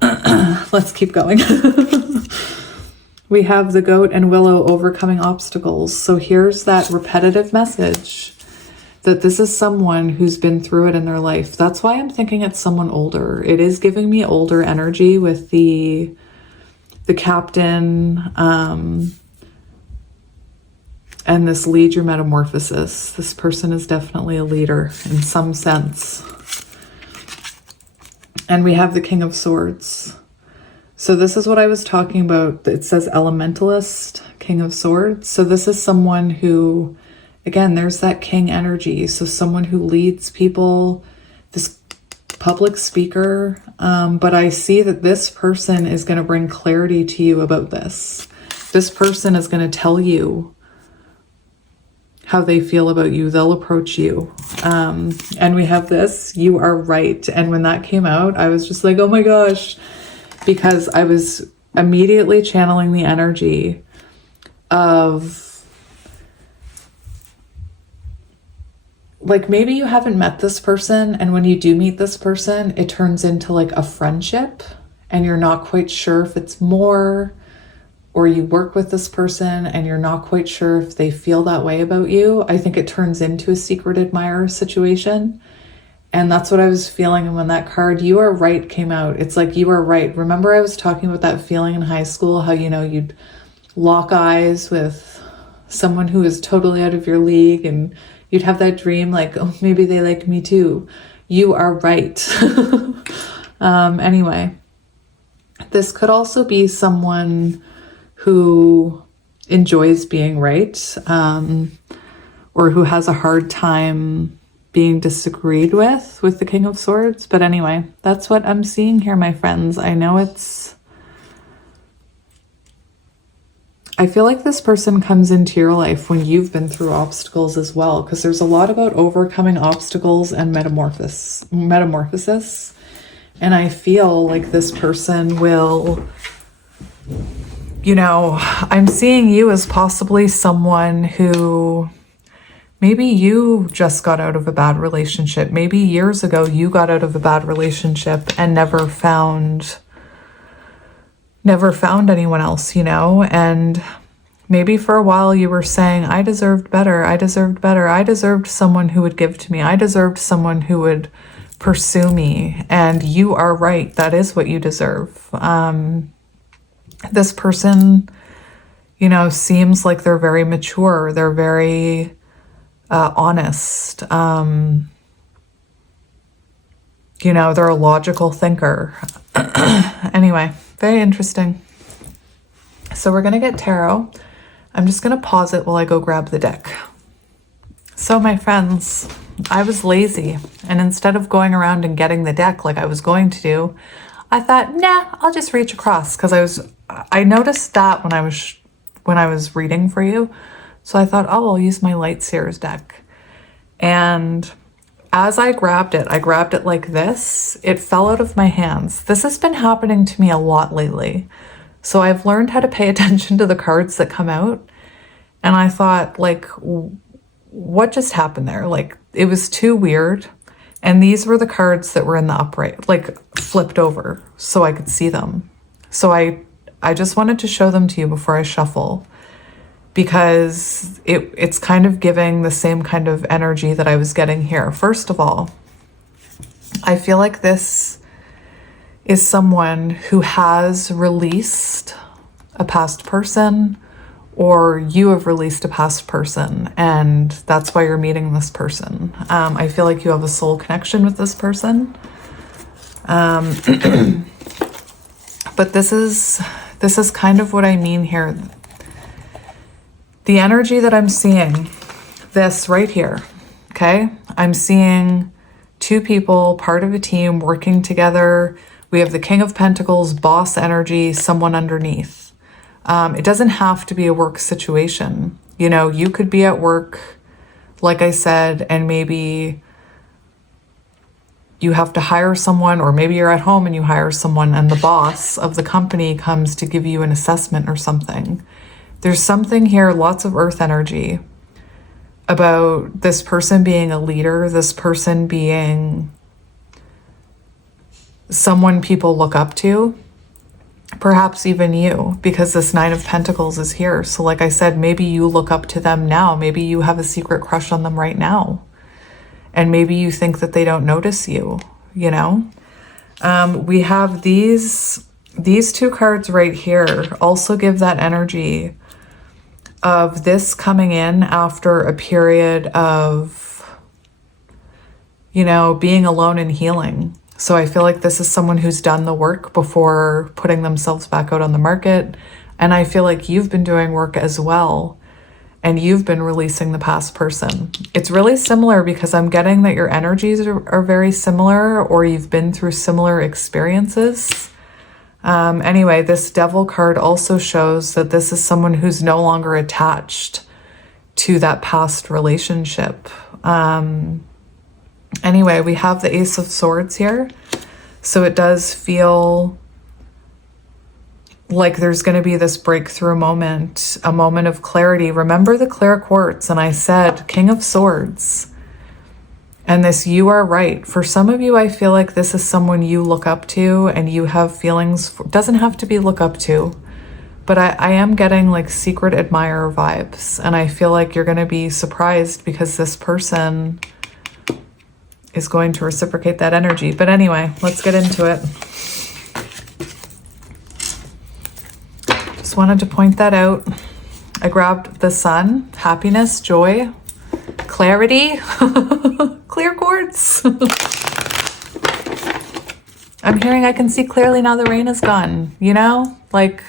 let's keep going. We have the goat and willow overcoming obstacles. So here's that repetitive message that this is someone who's been through it in their life. That's why I'm thinking it's someone older. It is giving me older energy with the captain, and this lead your metamorphosis. This person is definitely a leader in some sense. And we have the King of Swords. So this is what I was talking about. It says Elementalist, King of Swords. So this is someone who, again, there's that king energy. So someone who leads people, this public speaker. But I see that this person is going to bring clarity to you about this. This person is going to tell you how they feel about you. They'll approach you. And we have this, you are right. And when that came out, I was just like, oh my gosh, because I was immediately channeling the energy of, like, maybe you haven't met this person, and when you do meet this person, it turns into like a friendship and you're not quite sure if it's more, or you work with this person and you're not quite sure if they feel that way about you. I think it turns into a secret admirer situation. And that's what I was feeling. And when that card, you are right, came out, it's like, you are right. Remember I was talking about that feeling in high school, how, you know, you'd lock eyes with someone who is totally out of your league and you'd have that dream like, oh, maybe they like me too. You are right. Anyway, this could also be someone who enjoys being right, or who has a hard time being disagreed with the King of Swords. But anyway, that's what I'm seeing here, my friends. I know I feel like this person comes into your life when you've been through obstacles as well, because there's a lot about overcoming obstacles and metamorphosis. And I feel like this person will, you know, I'm seeing you as possibly someone who, maybe you just got out of a bad relationship. Maybe years ago you got out of a bad relationship and never found anyone else, you know? And maybe for a while you were saying, I deserved better. I deserved better. I deserved someone who would give to me. I deserved someone who would pursue me. And you are right. That is what you deserve. This person, you know, seems like they're very mature. They're very honest. You know, they're a logical thinker. Anyway, very interesting. So we're going to get tarot. I'm just going to pause it while I go grab the deck. So my friends, I was lazy, and instead of going around and getting the deck like I was going to do, I thought, nah, I'll just reach across, because I noticed that when I was reading for you. So I thought, oh, I'll use my Light Seers deck. And as I grabbed it like this. It fell out of my hands. This has been happening to me a lot lately. So I've learned how to pay attention to the cards that come out. And I thought, like, what just happened there? Like, it was too weird. And these were the cards that were in the upright, like flipped over so I could see them. So I just wanted to show them to you before I shuffle, because it's kind of giving the same kind of energy that I was getting here. First of all, I feel like this is someone who has released a past person, or you have released a past person, and that's why you're meeting this person. I feel like you have a soul connection with this person. But this is kind of what I mean here. The energy that I'm seeing, this right here, okay? I'm seeing two people, part of a team, working together. We have the King of Pentacles, boss energy, someone underneath. It doesn't have to be a work situation. You know, you could be at work, like I said, and maybe you have to hire someone, or maybe you're at home and you hire someone and the boss of the company comes to give you an assessment or something. There's something here, lots of earth energy, about this person being a leader, this person being someone people look up to, perhaps even you, because this Nine of Pentacles is here. So like I said, maybe you look up to them now. Maybe you have a secret crush on them right now. And maybe you think that they don't notice you, you know? We have these two cards right here also give that energy of this coming in after a period of, you know, being alone and healing. So I feel like this is someone who's done the work before putting themselves back out on the market. And I feel like you've been doing work as well, and you've been releasing the past person. It's really similar because I'm getting that your energies are very similar, or you've been through similar experiences. Anyway, this Devil card also shows that this is someone who's no longer attached to that past relationship. Anyway, we have the Ace of Swords here. So it does feel like there's going to be this breakthrough moment, a moment of clarity. Remember the clear quartz, and I said King of Swords. And this, you are right. For some of you, I feel like this is someone you look up to and you have feelings for. Doesn't have to be look up to, but I am getting like secret admirer vibes. And I feel like you're going to be surprised because this person is going to reciprocate that energy. But anyway, let's get into it. Just wanted to point that out. I grabbed the Sun, happiness, joy, clarity, clear quartz. I'm hearing I can see clearly now the rain is gone, you know? Like,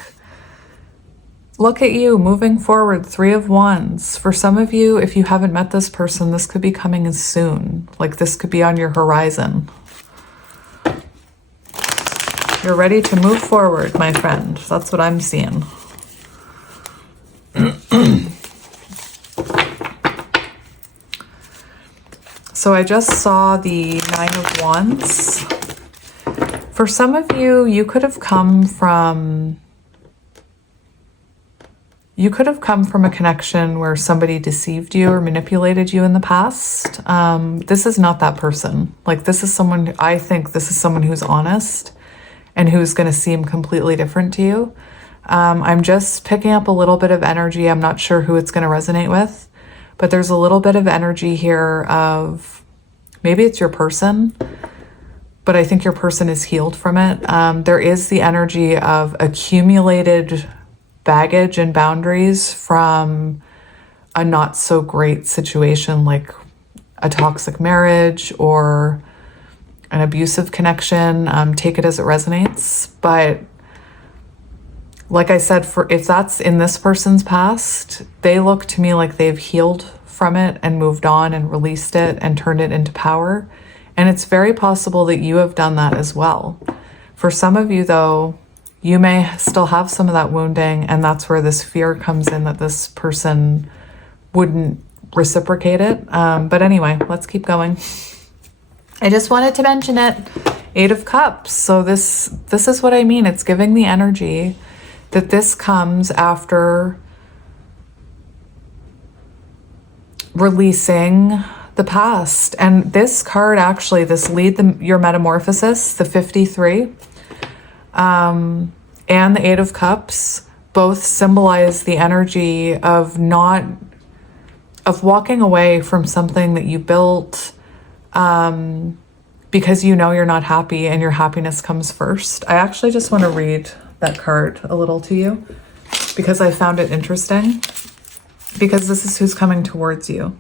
look at you moving forward, Three of Wands. For some of you, if you haven't met this person, this could be coming soon. Like this could be on your horizon. You're ready to move forward, my friend. That's what I'm seeing. So I just saw the Nine of Wands. For some of you, you could have come from a connection where somebody deceived you or manipulated you in the past. This is not that person. Like this is someone, I think this is someone who's honest and who's going to seem completely different to you. I'm just picking up a little bit of energy. I'm not sure who it's going to resonate with, but there's a little bit of energy here of maybe it's your person, but I think your person is healed from it. There is the energy of accumulated baggage and boundaries from a not so great situation, like a toxic marriage or an abusive connection. Take it as it resonates. But like I said, if that's in this person's past, they look to me like they've healed from it and moved on and released it and turned it into power. And it's very possible that you have done that as well. For some of you though, you may still have some of that wounding, and that's where this fear comes in that this person wouldn't reciprocate it. But anyway, let's keep going. I just wanted to mention it. Eight of Cups. So this is what I mean. It's giving the energy that this comes after releasing the past. And this card actually, this your metamorphosis, the 53, and the 8 of Cups, both symbolize the energy of walking away from something that you built, because you know you're not happy and your happiness comes first. I actually just want to read that card a little to you because I found it interesting, because this is who's coming towards you.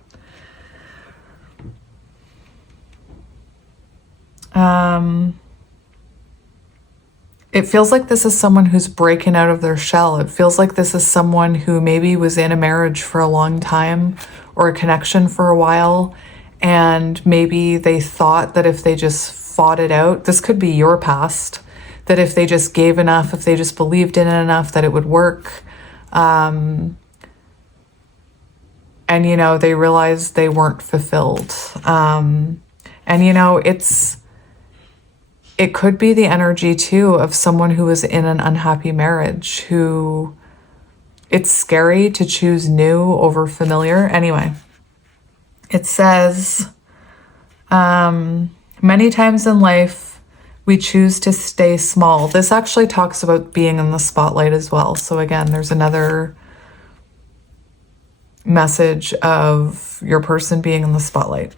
It feels like this is someone who's breaking out of their shell. It feels like this is someone who maybe was in a marriage for a long time or a connection for a while, and maybe they thought that if they just fought it out, this could be your past, that if they just gave enough, if they just believed in it enough, that it would work. And, you know, they realized they weren't fulfilled. And, you know, it could be the energy too of someone who is in an unhappy marriage, who it's scary to choose new over familiar. Anyway, it says, many times in life, we choose to stay small. This actually talks about being in the spotlight as well. So again, there's another message of your person being in the spotlight.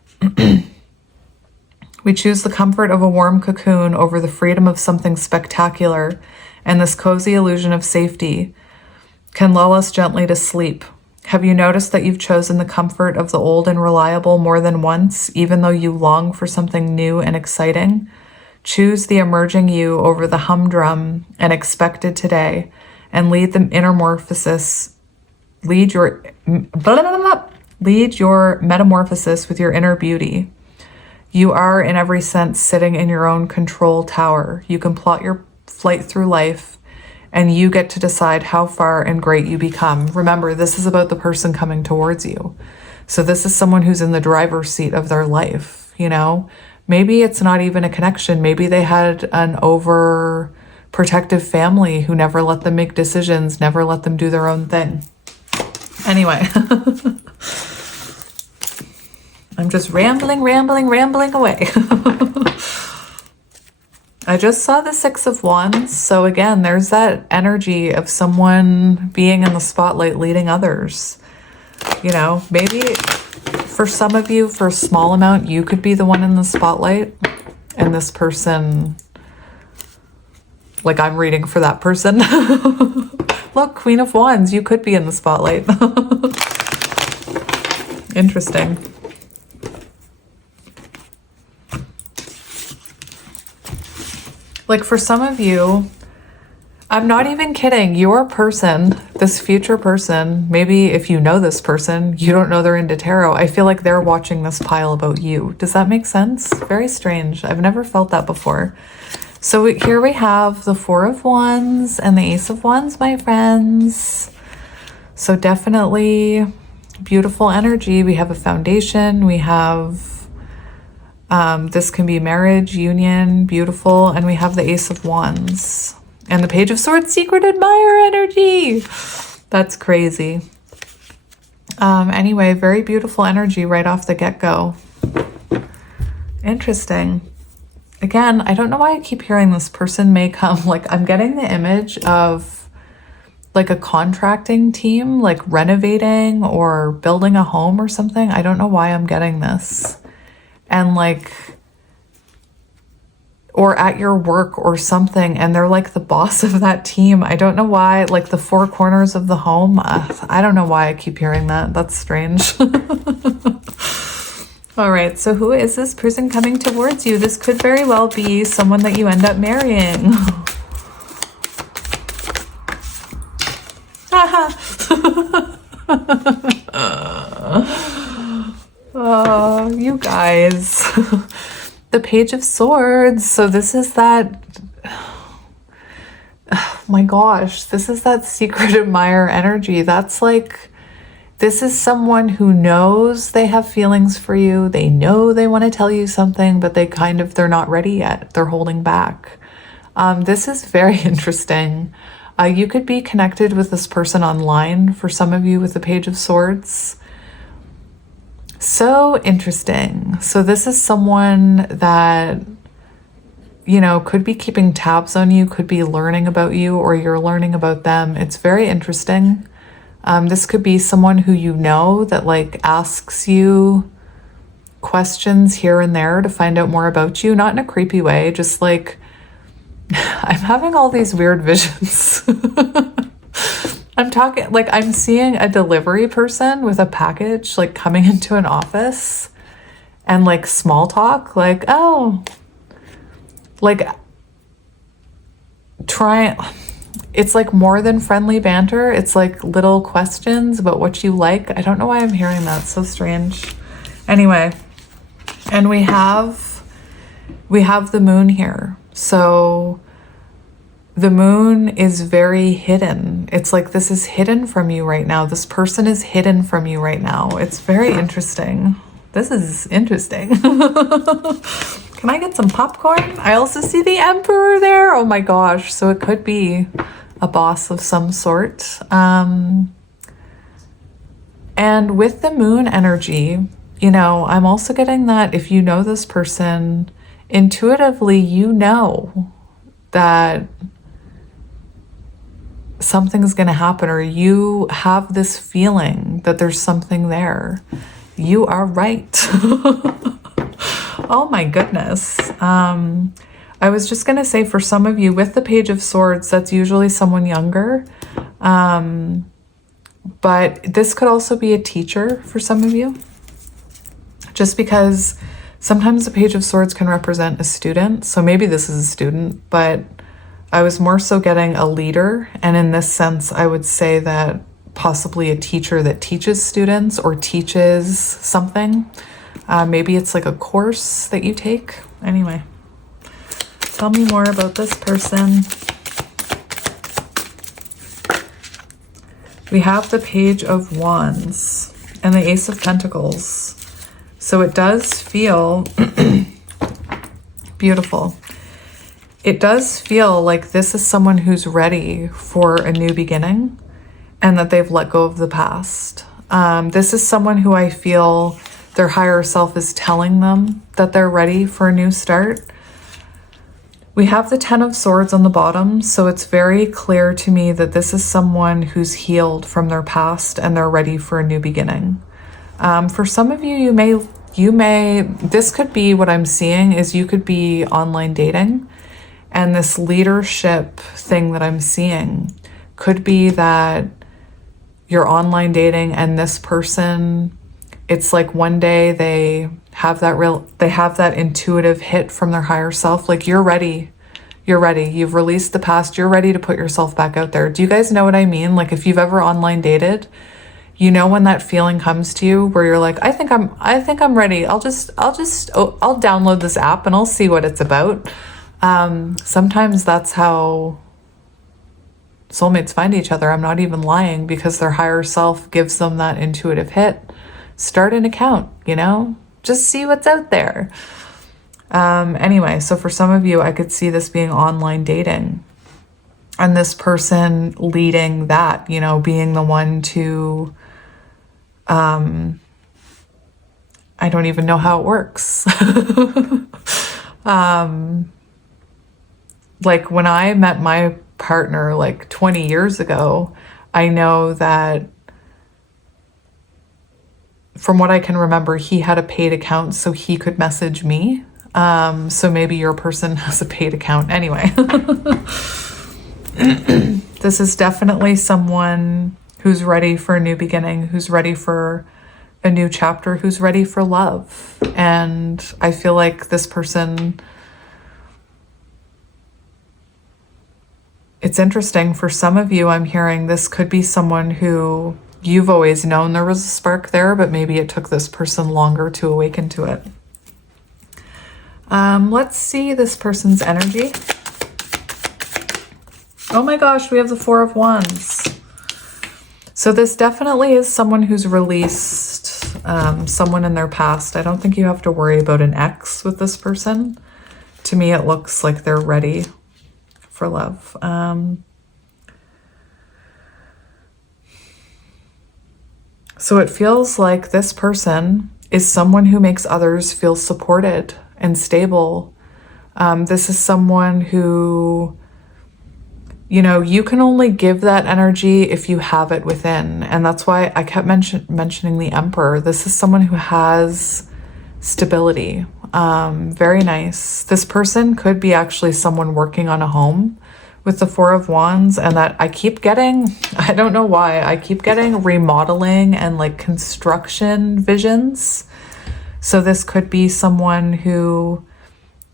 We choose the comfort of a warm cocoon over the freedom of something spectacular, and this cozy illusion of safety can lull us gently to sleep. Have you noticed that you've chosen the comfort of the old and reliable more than once, even though you long for something new and exciting? Choose the emerging you over the humdrum and expected today, and lead your metamorphosis with your inner beauty. You are, in every sense, sitting in your own control tower. You can plot your flight through life, and you get to decide how far and great you become. Remember, this is about the person coming towards you. So this is someone who's in the driver's seat of their life, you know? Maybe it's not even a connection. Maybe they had an overprotective family who never let them make decisions, never let them do their own thing. Anyway. I'm just rambling away. I just saw the 6 of Wands. So again, there's that energy of someone being in the spotlight, leading others. You know, maybe for some of you, for a small amount, you could be the one in the spotlight. And this person, like I'm reading for that person. Look, Queen of Wands, you could be in the spotlight. Interesting. Like for some of you, I'm not even kidding, your person, this future person, maybe if you know this person, you don't know they're into tarot. I feel like they're watching this pile about you. Does that make sense? Very strange. I've never felt that before. So here we have the 4 of Wands and the Ace of Wands, my friends. So definitely beautiful energy. We have a foundation. We have... this can be marriage, union, beautiful, and we have the Ace of Wands. And the Page of Swords, secret admirer energy. That's crazy. Anyway, very beautiful energy right off the get-go. Interesting. Again, I don't know why I keep hearing this person may come. Like, I'm getting the image of like a contracting team, like renovating or building a home or something. I don't know why I'm getting this. And like, or at your work or something, and they're like the boss of that team. I don't know why, like the 4 corners of the home. I don't know why I keep hearing that. That's strange. All right, so who is this person coming towards you? This could very well be someone that you end up marrying. Oh, you guys. The Page of Swords. So this is that, oh my gosh, this is that secret admirer energy. That's like, this is someone who knows they have feelings for you. They know they want to tell you something, but they're not ready yet. They're holding back. This is very interesting. You could be connected with this person online for some of you with the Page of Swords. So interesting. So this is someone that, you know, could be keeping tabs on you, could be learning about you, or you're learning about them. It's very interesting. This could be someone who you know that like asks you questions here and there to find out more about you, not in a creepy way, just like I'm having all these weird visions. I'm talking like I'm seeing a delivery person with a package like coming into an office and like small talk, like, oh, like try. It's like more than friendly banter. It's like little questions about what you like. I don't know why I'm hearing that. It's so strange. Anyway, and we have the moon here. So the moon is very hidden. It's like this is hidden from you right now. This person is hidden from you right now. It's very interesting. This is interesting. Can I get some popcorn? I also see the Emperor there. Oh my gosh. So it could be a boss of some sort. And with the moon energy, you know, I'm also getting that if you know this person, intuitively, you know that something's going to happen, or you have this feeling that there's something there. You are right. Oh my goodness. I was just going to say, for some of you with the Page of Swords, that's usually someone younger. But this could also be a teacher for some of you. Just because sometimes the Page of Swords can represent a student. So maybe this is a student, but I was more so getting a leader. And in this sense, I would say that possibly a teacher that teaches students or teaches something. Maybe it's like a course that you take. Anyway, tell me more about this person. We have the Page of Wands and the Ace of Pentacles. So it does feel beautiful. It does feel like this is someone who's ready for a new beginning and that they've let go of the past. This is someone who I feel their higher self is telling them that they're ready for a new start. We have the Ten of Swords on the bottom, so it's very clear to me that this is someone who's healed from their past and they're ready for a new beginning. For some of you, you may, this could be what I'm seeing is you could be online dating, and this leadership thing that I'm seeing could be that you're online dating and this person, it's like one day they have that intuitive hit from their higher self. Like you're ready. You've released the past. You're ready to put yourself back out there. Do you guys know what I mean? Like if you've ever online dated, you know when that feeling comes to you where you're like, I think I'm ready. I'll download this app and I'll see what it's about. Sometimes that's how soulmates find each other. I'm not even lying, because their higher self gives them that intuitive hit. Start an account, you know, just see what's out there. Anyway, so for some of you, I could see this being online dating and this person leading that, you know, being the one to, I don't even know how it works. Like when I met my partner like 20 years ago, I know that from what I can remember, he had a paid account so he could message me. So maybe your person has a paid account. Anyway, this is definitely someone who's ready for a new beginning, who's ready for a new chapter, who's ready for love. And I feel like this person, it's interesting. For some of you, I'm hearing this could be someone who you've always known there was a spark there, but maybe it took this person longer to awaken to it. Let's see this person's energy. Oh my gosh, we have the Four of Wands. So this definitely is someone who's released someone in their past. I don't think you have to worry about an ex with this person. To me, it looks like they're ready for love. So it feels like this person is someone who makes others feel supported and stable. This is someone who, you know, you can only give that energy if you have it within. And that's why I kept mentioning the Emperor. This is someone who has stability. Very nice. This person could be actually someone working on a home with the Four of Wands, and that I keep getting, I don't know why, I keep getting remodeling and like construction visions. So this could be someone who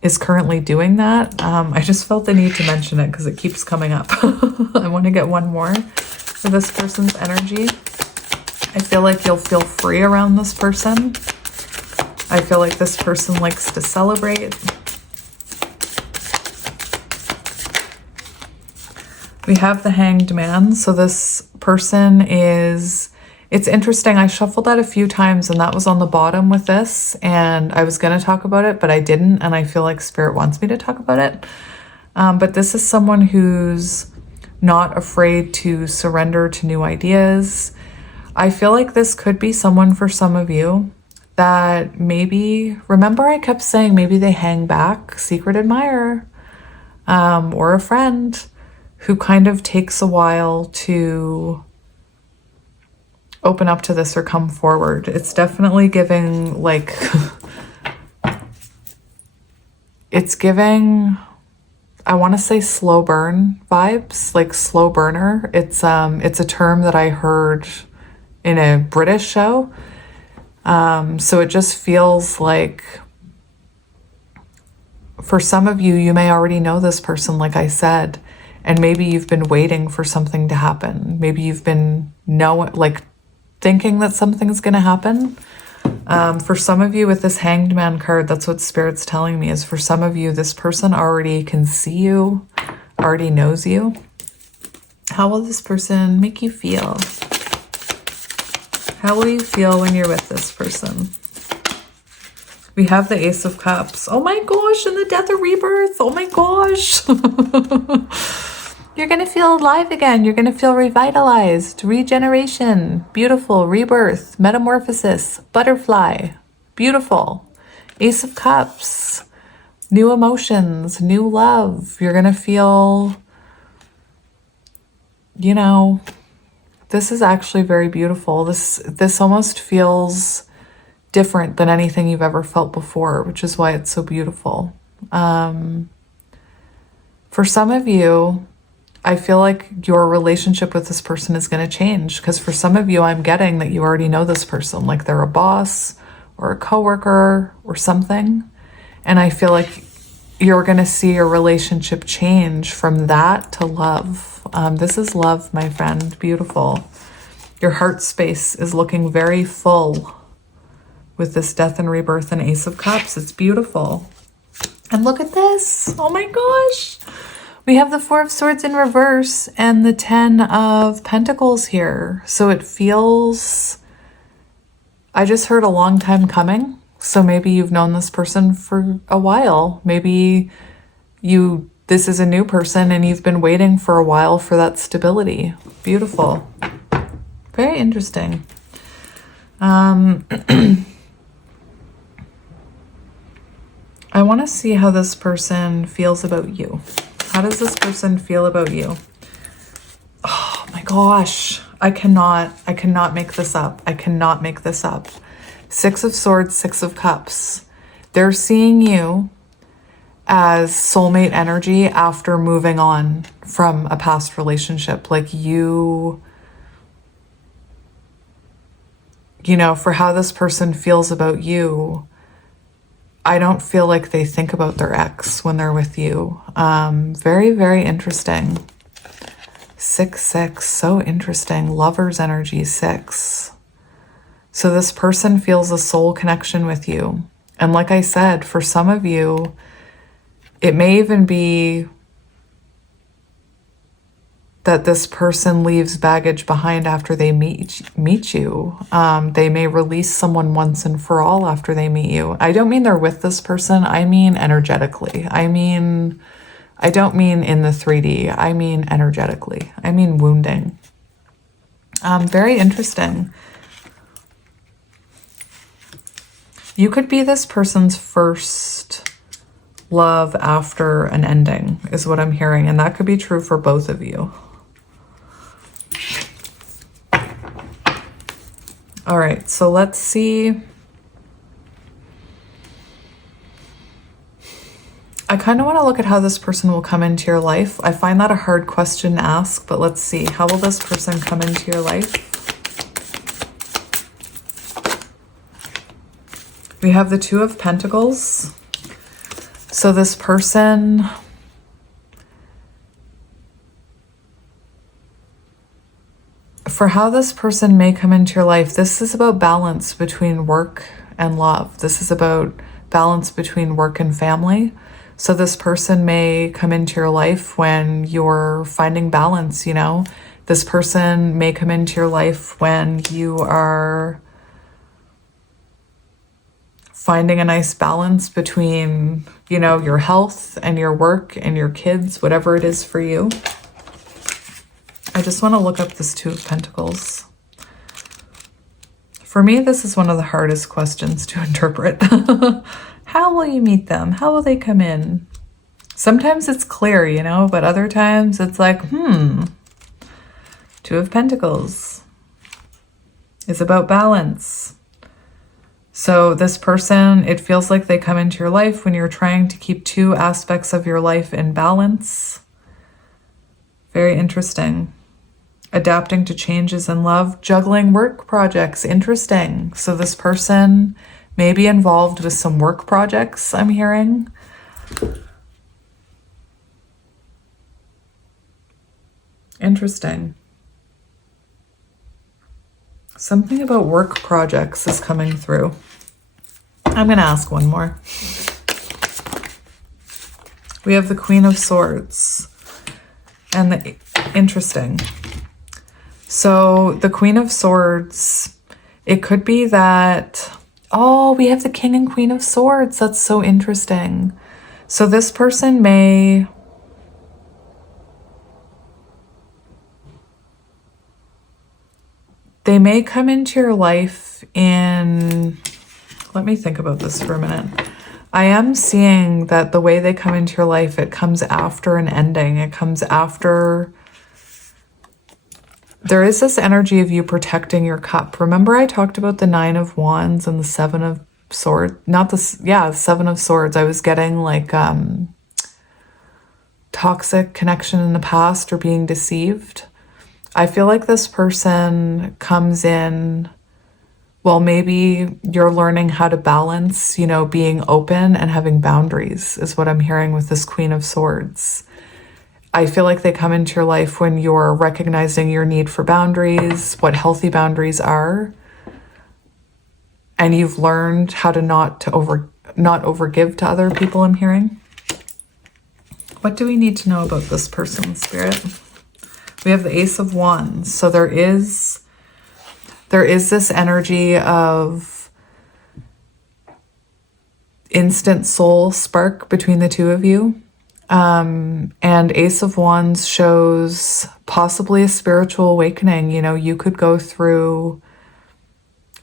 is currently doing that. I just felt the need to mention it because it keeps coming up. I want to get one more for this person's energy. I feel like you'll feel free around this person. I feel like this person likes to celebrate. We have the Hanged Man. So this person is, it's interesting. I shuffled that a few times and that was on the bottom with this. And I was going to talk about it, but I didn't. And I feel like Spirit wants me to talk about it. But this is someone who's not afraid to surrender to new ideas. I feel like this could be someone for some of you that maybe, remember I kept saying maybe they hang back, secret admirer, or a friend who kind of takes a while to open up to this or come forward. It's definitely giving like, it's giving, I want to say slow burn vibes, like slow burner. It's a term that I heard in a British show. So it just feels like for some of you, you may already know this person, like I said, and maybe you've been waiting for something to happen. Maybe you've been thinking that something's going to happen. For some of you with this Hanged Man card, that's what Spirit's telling me, is for some of you, this person already can see you, already knows you. How will this person make you feel? How will you feel when you're with this person? We have the Ace of Cups. Oh my gosh, and the Death of Rebirth. Oh my gosh. You're going to feel alive again. You're going to feel revitalized. Regeneration. Beautiful. Rebirth. Metamorphosis. Butterfly. Beautiful. Ace of Cups. New emotions. New love. You're going to feel, you know, this is actually very beautiful. This almost feels different than anything you've ever felt before, which is why it's so beautiful. For some of you, I feel like your relationship with this person is going to change, because for some of you, I'm getting that you already know this person, like they're a boss or a coworker or something. And I feel like you're going to see your relationship change from that to love. This is love, my friend. Beautiful. Your heart space is looking very full with this Death and Rebirth and Ace of Cups. It's beautiful. And look at this. Oh my gosh. We have the Four of Swords in reverse and the 10 of Pentacles here. So it feels, I just heard a long time coming. So maybe you've known this person for a while. Maybe this is a new person and you've been waiting for a while for that stability. Beautiful. Very interesting. I want to see how this person feels about you. How does this person feel about you? Oh my gosh. I cannot make this up. I cannot make this up. Six of Swords, Six of Cups. They're seeing you as soulmate energy after moving on from a past relationship. Like you know, for how this person feels about you, I don't feel like they think about their ex when they're with you. Very, very interesting. 6-6, so interesting. Lover's energy, 6. So this person feels a soul connection with you. And like I said, for some of you, it may even be that this person leaves baggage behind after they meet you. They may release someone once and for all after they meet you. I don't mean they're with this person. I mean energetically. I don't mean in the 3D. I mean energetically. I mean wounding. Very interesting. You could be this person's first love after an ending, is what I'm hearing. And that could be true for both of you. All right, so let's see. I kind of want to look at how this person will come into your life. I find that a hard question to ask, but let's see. How will this person come into your life? We have the Two of Pentacles. So this person, for how this person may come into your life, this is about balance between work and love. This is about balance between work and family. So this person may come into your life when you're finding balance, you know. This person may come into your life when you are finding a nice balance between, you know, your health and your work and your kids, whatever it is for you. I just want to look up this Two of Pentacles. For me, this is one of the hardest questions to interpret. How will you meet them? How will they come in? Sometimes it's clear, you know, but other times it's like, Two of Pentacles is about balance. So this person, it feels like they come into your life when you're trying to keep two aspects of your life in balance. Very interesting. Adapting to changes in love, juggling work projects. Interesting. So this person may be involved with some work projects, I'm hearing. Interesting. Something about work projects is coming through. I'm going to ask one more. We have the Queen of Swords. And the interesting. So the Queen of Swords, it could be that, oh, we have the King and Queen of Swords. That's so interesting. So this person may, they may come into your life in, let me think about this for a minute. I am seeing that the way they come into your life, it comes after an ending. It comes after, there is this energy of you protecting your cup. Remember I talked about the Nine of Wands and the Seven of Swords? Not the, yeah, Seven of Swords. I was getting like toxic connection in the past or being deceived. I feel like this person comes in, well, maybe you're learning how to balance, you know, being open and having boundaries is what I'm hearing with this Queen of Swords. I feel like they come into your life when you're recognizing your need for boundaries, what healthy boundaries are, and you've learned how to not overgive to other people, I'm hearing. What do we need to know about this person, Spirit? We have the Ace of Wands. So there is this energy of instant soul spark between the two of you. And Ace of Wands shows possibly a spiritual awakening. You know, you could go through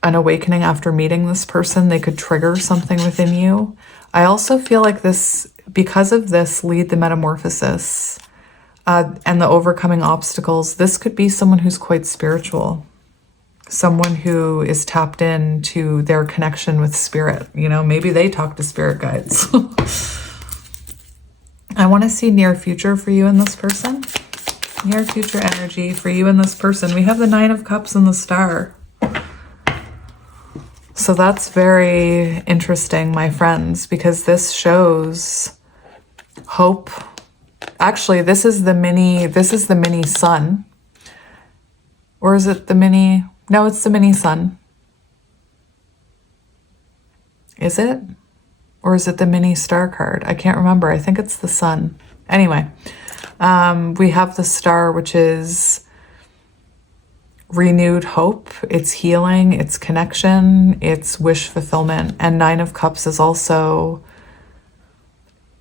an awakening after meeting this person. They could trigger something within you. I also feel like this, because of this, lead the metamorphosis and the overcoming obstacles. This could be someone who's quite spiritual. Someone who is tapped into their connection with spirit. You know, maybe they talk to spirit guides. I want to see near future for you and this person. Near future energy for you and this person. We have the Nine of Cups and the Star. So that's very interesting, my friends, because this shows hope. Actually, this is the mini sun. Or is it the mini? No, it's the mini sun. Is it? Or is it the mini star card? I can't remember. I think it's the sun. Anyway, we have the star, which is renewed hope. It's healing. It's connection. It's wish fulfillment. And Nine of Cups is also,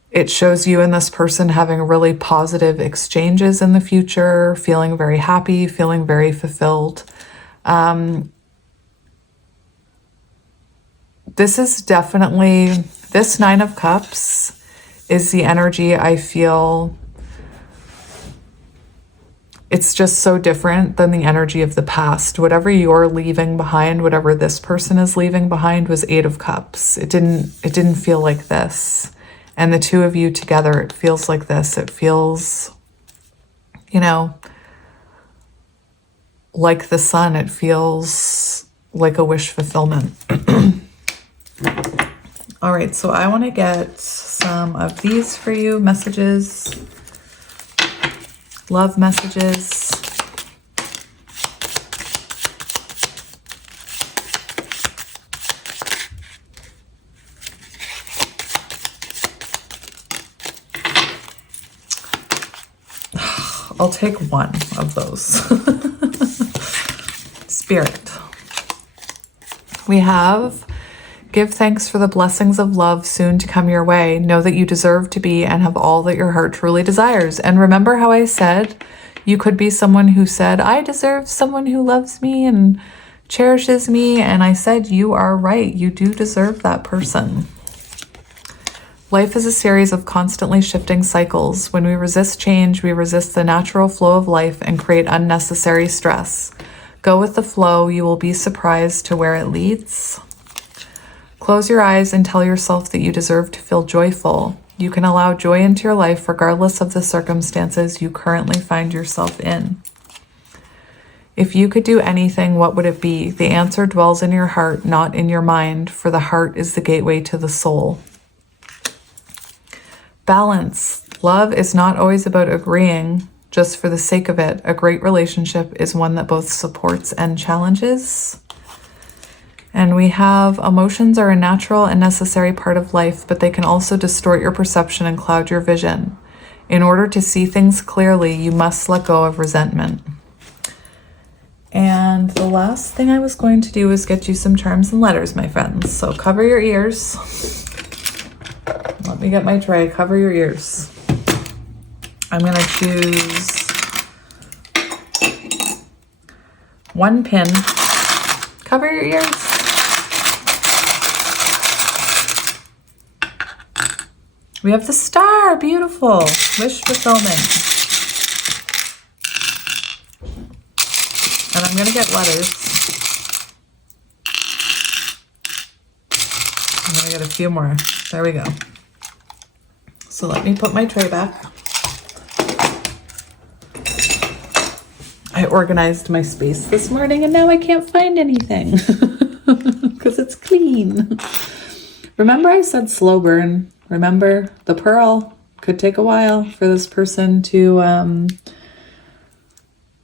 it shows you and this person having really positive exchanges in the future, feeling very happy, feeling very fulfilled. this is definitely, this Nine of Cups is the energy I feel. It's just so different than the energy of the past. Whatever you're leaving behind, whatever this person is leaving behind, was Eight of Cups. It didn't feel like this. And the two of you together, it feels like this. It feels, you know, like the sun. It feels like a wish fulfillment. All right, so I want to get some of these for you. Messages. Love messages. I'll take one of those. Spirit. We have, give thanks for the blessings of love soon to come your way. Know that you deserve to be and have all that your heart truly desires. And remember how I said you could be someone who said, I deserve someone who loves me and cherishes me. And I said, you are right. You do deserve that person. Life is a series of constantly shifting cycles. When we resist change, we resist the natural flow of life and create unnecessary stress. Go with the flow. You will be surprised to where it leads. Close your eyes and tell yourself that you deserve to feel joyful. You can allow joy into your life regardless of the circumstances you currently find yourself in. If you could do anything, what would it be? The answer dwells in your heart, not in your mind, for the heart is the gateway to the soul. Balance. Love is not always about agreeing just for the sake of it. A great relationship is one that both supports and challenges. And we have, emotions are a natural and necessary part of life, but they can also distort your perception and cloud your vision. In order to see things clearly, you must let go of resentment. And the last thing I was going to do is get you some charms and letters, my friends. So cover your ears. Let me get my tray. Cover your ears. I'm going to choose one pin. Cover your ears. We have the star. Beautiful. Wish fulfillment. And I'm going to get letters. I'm going to get a few more. There we go. So let me put my tray back. I organized my space this morning and now I can't find anything because it's clean. Remember I said slow burn? Remember the pearl could take a while for this person to,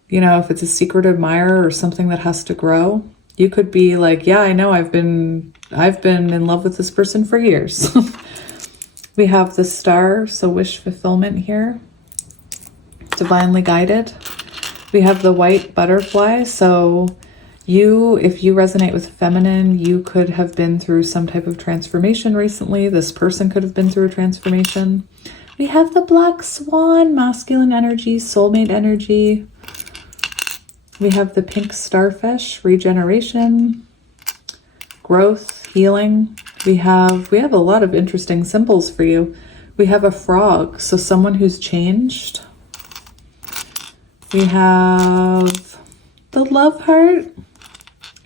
you know, if it's a secret admirer or something that has to grow, you could be like, yeah, I know I've been in love with this person for years. We have the star, so wish fulfillment here. Divinely guided. We have the white butterfly, so if you resonate with feminine, you could have been through some type of transformation recently. This person could have been through a transformation. We have the black swan, masculine energy, soulmate energy. We have the pink starfish, regeneration, growth, healing. We have a lot of interesting symbols for you. We have a frog, so someone who's changed. We have the love heart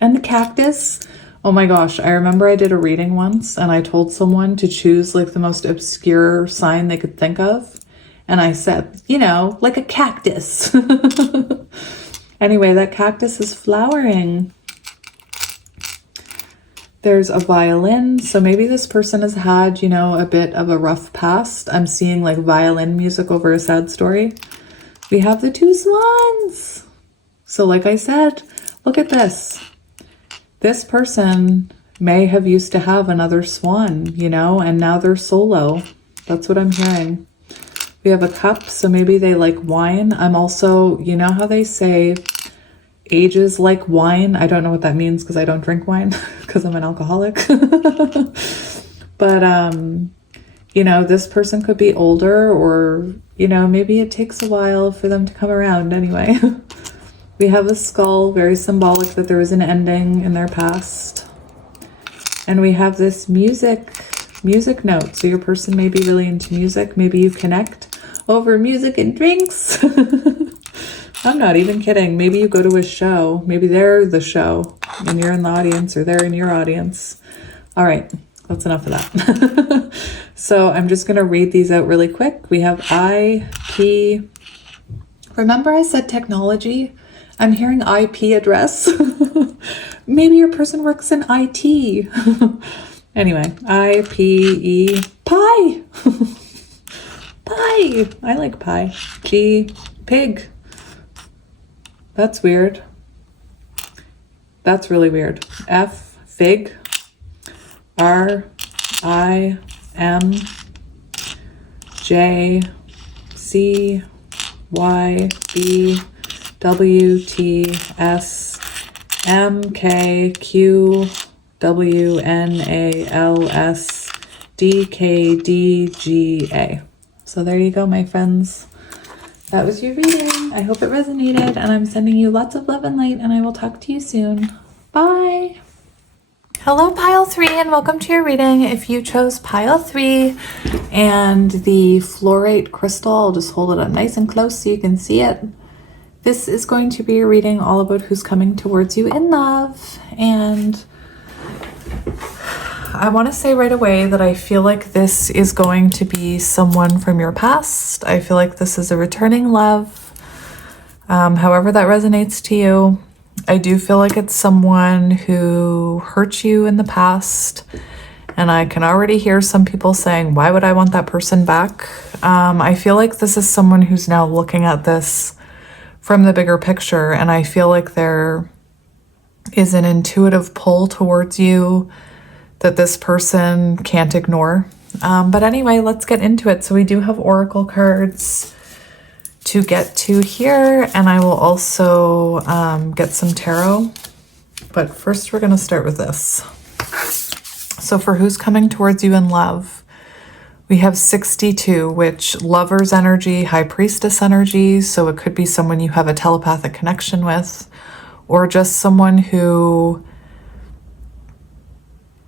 and the cactus. Oh my gosh, I remember I did a reading once and I told someone to choose like the most obscure sign they could think of. And I said, you know, like a cactus. Anyway, that cactus is flowering. There's a violin. So maybe this person has had, you know, a bit of a rough past. I'm seeing like violin music over a sad story. We have the two swans. So like I said, look at this. This person may have used to have another swan, you know, and now they're solo. That's what I'm hearing. We have a cup, so maybe they like wine. I'm also, you know how they say ages like wine? I don't know what that means because I don't drink wine because I'm an alcoholic. But, you know, this person could be older or, you know, maybe it takes a while for them to come around anyway. We have a skull, very symbolic that there is an ending in their past. And we have this music note. So your person may be really into music. Maybe you connect over music and drinks. I'm not even kidding. Maybe you go to a show. Maybe they're the show and you're in the audience, or they're in your audience. All right, that's enough of that. So I'm just going to read these out really quick. We have IP. Remember I said technology? I'm hearing IP address. Maybe your person works in IT. Anyway, IPE. Pie. Pie. I like pie. G. Pig. That's weird. That's really weird. F. Fig. R. I. M. J. C. Y. B. W. T. S. M. K. Q. W. N. A. L. S. D. K. D. G. A. So there you go, my friends. That was your reading. I hope it resonated, and I'm sending you lots of love and light, and I will talk to you soon. Bye. Hello, pile 3, and welcome to your reading. If you chose pile 3 and the fluorite crystal, I'll just hold it up nice and close so you can see it. This is going to be a reading all about who's coming towards you in love. And I want to say right away that I feel like this is going to be someone from your past. I feel like this is a returning love. However that resonates to you. I do feel like it's someone who hurt you in the past. And I can already hear some people saying, why would I want that person back? I feel like this is someone who's now looking at this from the bigger picture. And I feel like there is an intuitive pull towards you that this person can't ignore. But anyway, let's get into it. So we do have oracle cards to get to here, and I will also get some tarot. But first we're going to start with this. So for who's coming towards you in love, we have 62, which lover's energy, high priestess energy. So it could be someone you have a telepathic connection with, or just someone who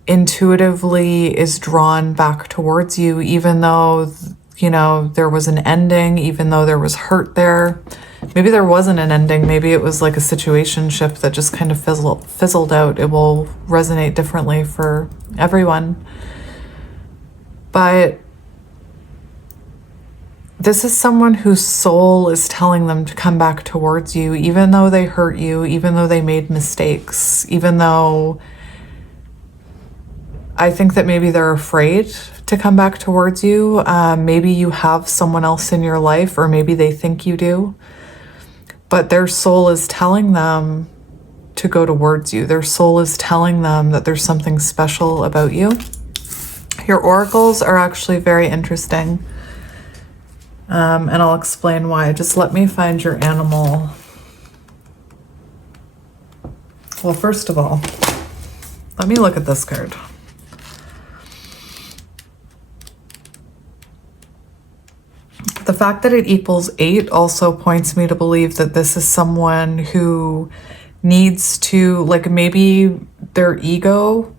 intuitively is drawn back towards you, even though, you know, there was an ending, even though there was hurt there. Maybe there wasn't an ending. Maybe it was like a situationship that just kind of fizzled out. It will resonate differently for everyone. But this is someone whose soul is telling them to come back towards you, even though they hurt you, even though they made mistakes, even though I think that maybe they're afraid to come back towards you. Maybe you have someone else in your life, or maybe they think you do. But their soul is telling them to go towards you. Their soul is telling them that there's something special about you. Your oracles are actually very interesting. And I'll explain why. Just let me find your animal. Well, first of all, let me look at this card. The fact that it equals 8 also points me to believe that this is someone who needs to, like, maybe their ego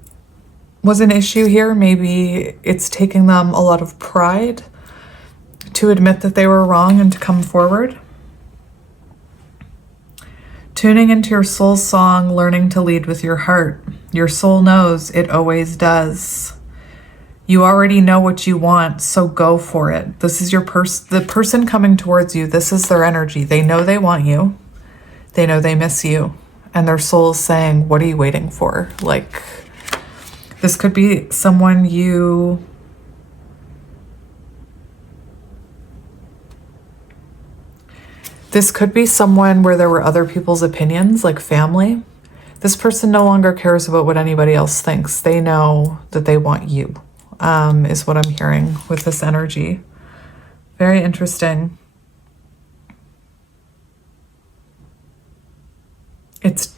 was an issue here. Maybe it's taking them a lot of pride to admit that they were wrong and to come forward. Tuning into your soul song, learning to lead with your heart. Your soul knows, it always does. You already know what you want, so go for it. This is your the person coming towards you. This is their energy. They know they want you. They know they miss you. And their soul is saying, what are you waiting for? Like, this could be someone you... This could be someone where there were other people's opinions, like family. This person no longer cares about what anybody else thinks. They know that they want you. Is what I'm hearing with this energy. Very interesting. It's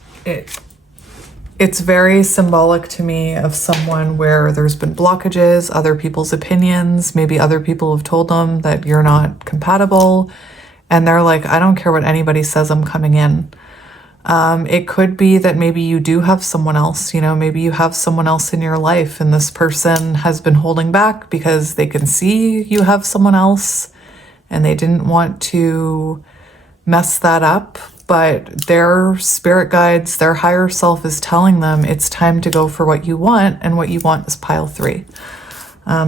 very symbolic to me of someone where there's been blockages, other people's opinions, maybe other people have told them that you're not compatible, and they're like, I don't care what anybody says, I'm coming in. It could be that maybe you do have someone else, you know, maybe you have someone else in your life and this person has been holding back because they can see you have someone else and they didn't want to mess that up. But their spirit guides, their higher self is telling them it's time to go for what you want, and what you want is pile 3.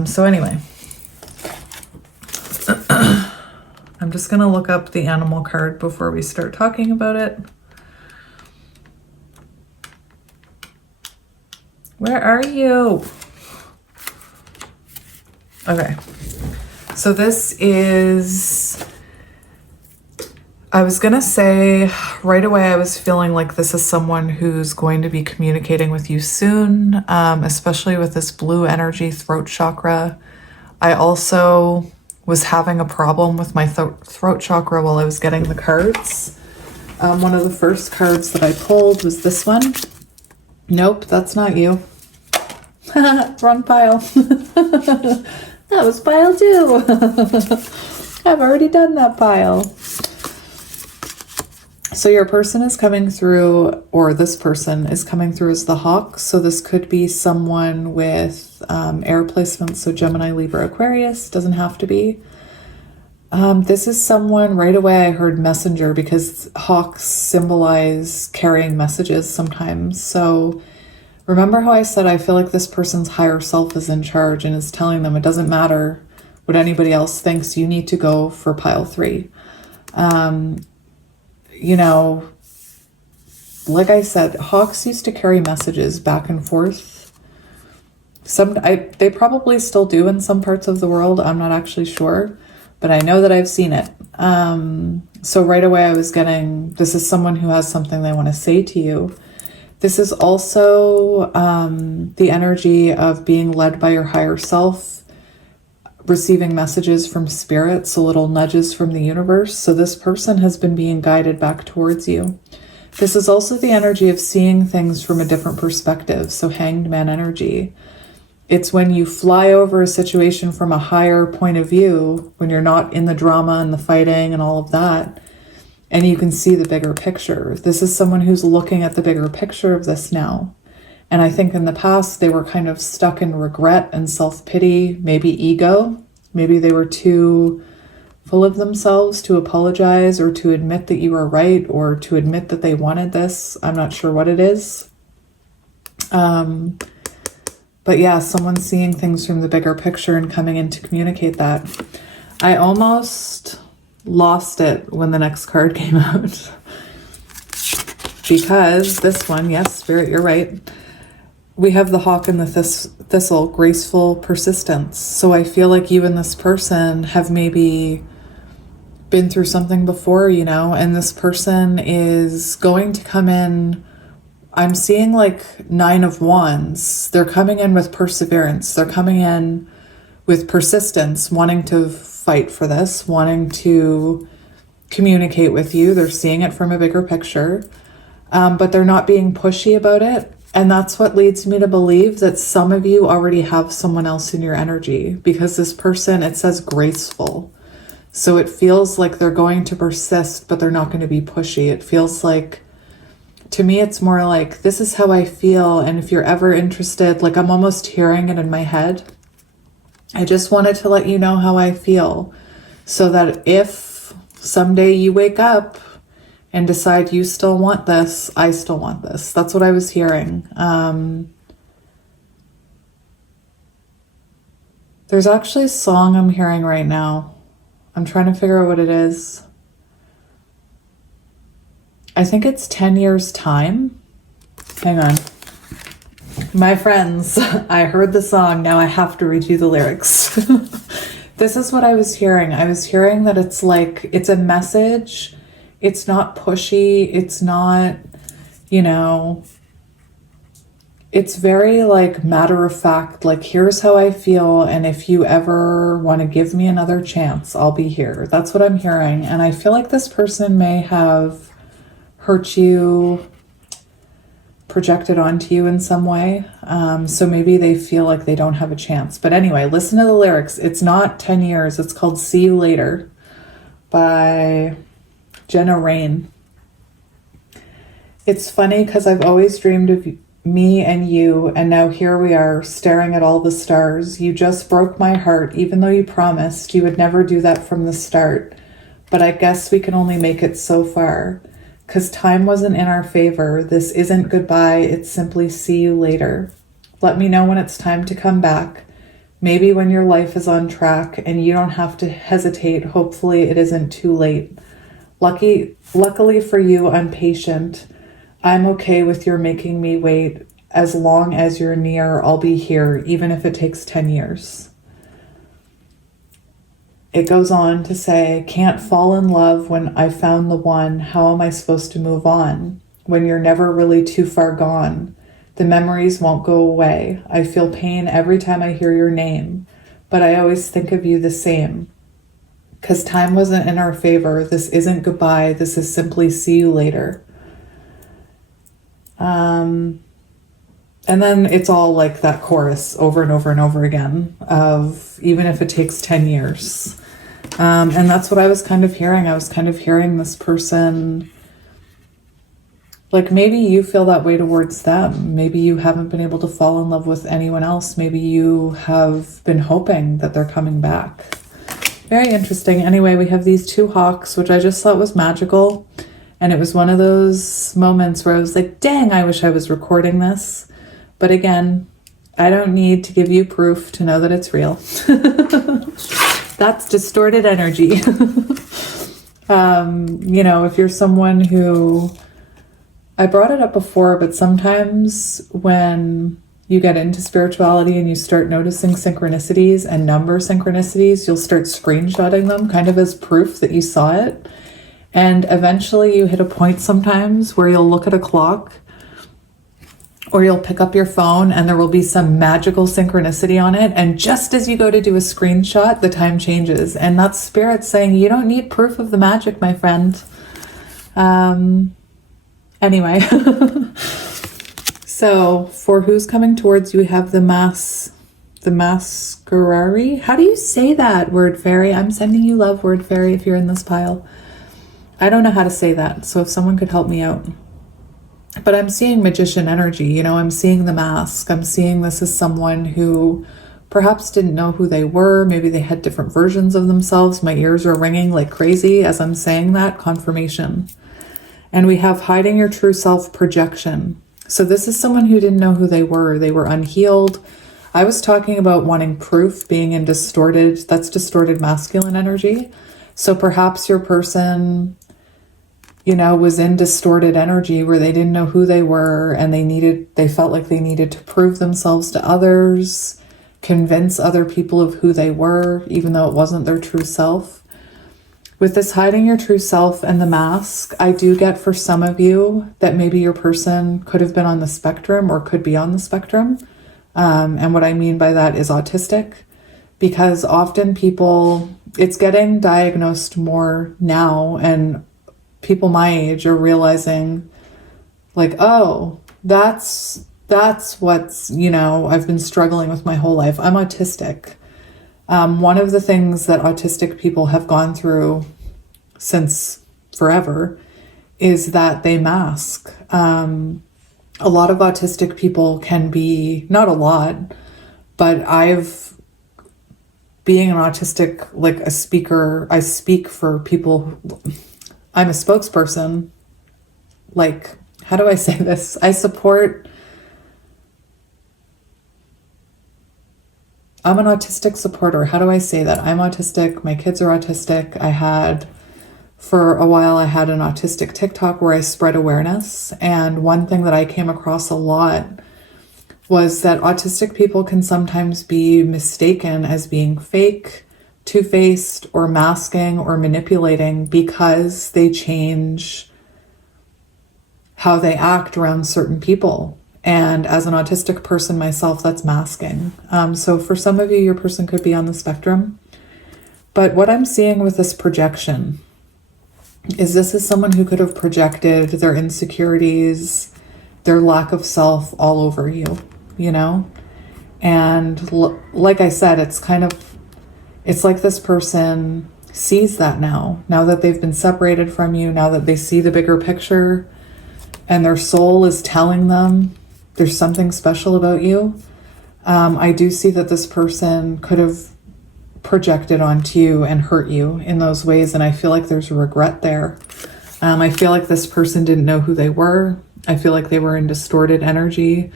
So anyway, I'm just going to look up the animal card before we start talking about it. Where are you? Okay. So this is, I was going to say right away, I was feeling like this is someone who's going to be communicating with you soon, especially with this blue energy throat chakra. I also was having a problem with my throat chakra while I was getting the cards. One of the first cards that I pulled was this one. Nope, that's not you. Wrong pile. That was pile 2. I've already done that pile. So your person is coming through, or this person is coming through as the hawk. So this could be someone with air placements. So Gemini, Libra, Aquarius, doesn't have to be. This is someone, right away I heard messenger, because hawks symbolize carrying messages sometimes. So remember how I said I feel like this person's higher self is in charge and is telling them it doesn't matter what anybody else thinks, you need to go for pile 3. You know, like I said, hawks used to carry messages back and forth. They probably still do in some parts of the world. I'm not actually sure, but I know that I've seen it. So right away I was getting, this is someone who has something they want to say to you. This is also the energy of being led by your higher self, receiving messages from spirit, so little nudges from the universe. So this person has been being guided back towards you. This is also the energy of seeing things from a different perspective, so hanged man energy. It's when you fly over a situation from a higher point of view, when you're not in the drama and the fighting and all of that, and you can see the bigger picture. This is someone who's looking at the bigger picture of this now. And I think in the past, they were kind of stuck in regret and self-pity, maybe ego. Maybe they were too full of themselves to apologize or to admit that you were right or to admit that they wanted this. I'm not sure what it is. But yeah, someone's seeing things from the bigger picture and coming in to communicate that. I almost lost it when the next card came out. Because this one, yes, Spirit, you're right. We have the hawk and the thistle, graceful persistence. So I feel like you and this person have maybe been through something before, you know, and this person is going to come in. I'm seeing like 9 of Wands. They're coming in with perseverance. They're coming in with persistence, wanting to fight for this, wanting to communicate with you. They're seeing it from a bigger picture, but they're not being pushy about it. And that's what leads me to believe that some of you already have someone else in your energy, because this person, it says graceful. So it feels like they're going to persist, but they're not going to be pushy. It feels like, to me, it's more like, this is how I feel. And if you're ever interested, like I'm almost hearing it in my head. I just wanted to let you know how I feel, so that if someday you wake up and decide you still want this, I still want this. That's what I was hearing. There's actually a song I'm hearing right now. I'm trying to figure out what it is. I think it's 10 years time. Hang on. My friends, I heard the song. Now I have to read you the lyrics. This is what I was hearing. I was hearing that it's like, it's a message. It's not pushy. It's not, you know, it's very like matter of fact, like here's how I feel. And if you ever want to give me another chance, I'll be here. That's what I'm hearing. And I feel like this person may have hurt you, projected onto you in some way. So maybe they feel like they don't have a chance. But anyway, listen to the lyrics. It's not 10 years. It's called See You Later by Jenna Rain. It's funny because I've always dreamed of me and you, and now here we are staring at all the stars. You just broke my heart, even though you promised you would never do that from the start. But I guess we can only make it so far. Because time wasn't in our favor. This isn't goodbye, it's simply see you later. Let me know when it's time to come back. Maybe when your life is on track and you don't have to hesitate. Hopefully it isn't too late. Luckily for you, I'm patient. I'm okay with your making me wait. As long as you're near, I'll be here, even if it takes 10 years. It goes on to say, can't fall in love when I found the one. How am I supposed to move on when you're never really too far gone? The memories won't go away. I feel pain every time I hear your name, but I always think of you the same. 'Cause time wasn't in our favor. This isn't goodbye. This is simply see you later. And then it's all like that chorus over and over and over again of even if it takes 10 years. And that's what I was kind of hearing. I was kind of hearing this person, like maybe you feel that way towards them. Maybe you haven't been able to fall in love with anyone else. Maybe you have been hoping that they're coming back. Very interesting. Anyway, we have these two hawks, which I just thought was magical. And it was one of those moments where I was like, dang, I wish I was recording this. But again, I don't need to give you proof to know that it's real. That's distorted energy. You know, if you're someone who, I brought it up before, but sometimes when you get into spirituality and you start noticing synchronicities and number synchronicities, you'll start screenshotting them kind of as proof that you saw it. And eventually you hit a point sometimes where you'll look at a clock or you'll pick up your phone and there will be some magical synchronicity on it. And just as you go to do a screenshot, the time changes. And that's spirit saying, you don't need proof of the magic, my friend. Anyway, so for who's coming towards you, we have the masquerari. How do you say that, word fairy? I'm sending you love, word fairy, if you're in this pile. I don't know how to say that, so if someone could help me out. But I'm seeing magician energy, you know, I'm seeing the mask. I'm seeing this as someone who perhaps didn't know who they were. Maybe they had different versions of themselves. My ears are ringing like crazy as I'm saying that, confirmation. And we have hiding your true self, projection. So this is someone who didn't know who they were. They were unhealed. I was talking about wanting proof, being in that's distorted masculine energy. So perhaps your person, you know, was in distorted energy where they didn't know who they were and they felt like they needed to prove themselves to others, convince other people of who they were, even though it wasn't their true self. With this hiding your true self and the mask, I do get for some of you that maybe your person could have been on the spectrum or could be on the spectrum. And what I mean by that is autistic, because often it's getting diagnosed more now, and people my age are realizing like, oh, that's what's, you know, I've been struggling with my whole life. I'm autistic. One of the things that autistic people have gone through since forever is that they mask. A lot of autistic people can be, not a lot, but being an autistic, like a speaker, I speak for people. I'm a spokesperson. Like, how do I say this? I'm an autistic supporter. How do I say that? I'm autistic. My kids are autistic. For a while, I had an autistic TikTok where I spread awareness. And one thing that I came across a lot was that autistic people can sometimes be mistaken as being fake, two-faced, or masking or manipulating because they change how they act around certain people. And as an autistic person myself, that's masking. So for some of you, your person could be on the spectrum. But what I'm seeing with this projection is this is someone who could have projected their insecurities, their lack of self all over you, you know? And like I said, it's like this person sees that now that they've been separated from you, now that they see the bigger picture. and their soul is telling them there's something special about you. I do see that this person could have projected onto you and hurt you in those ways, and I feel like there's a regret there. I feel like this person didn't know who they were. I feel like they were in distorted energy.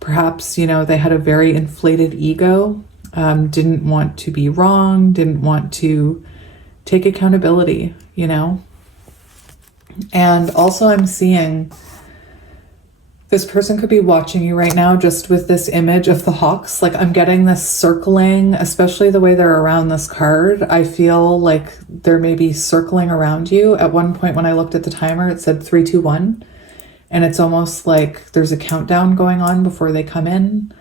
Perhaps, you know, they had a very inflated ego, didn't want to be wrong, didn't want to take accountability, you know. And also I'm seeing this person could be watching you right now just with this image of the hawks. Like, I'm getting this circling, especially the way they're around this card. I feel like they're maybe circling around you. At one point when I looked at the timer, it said 3, 2, 1. And it's almost like there's a countdown going on before they come in.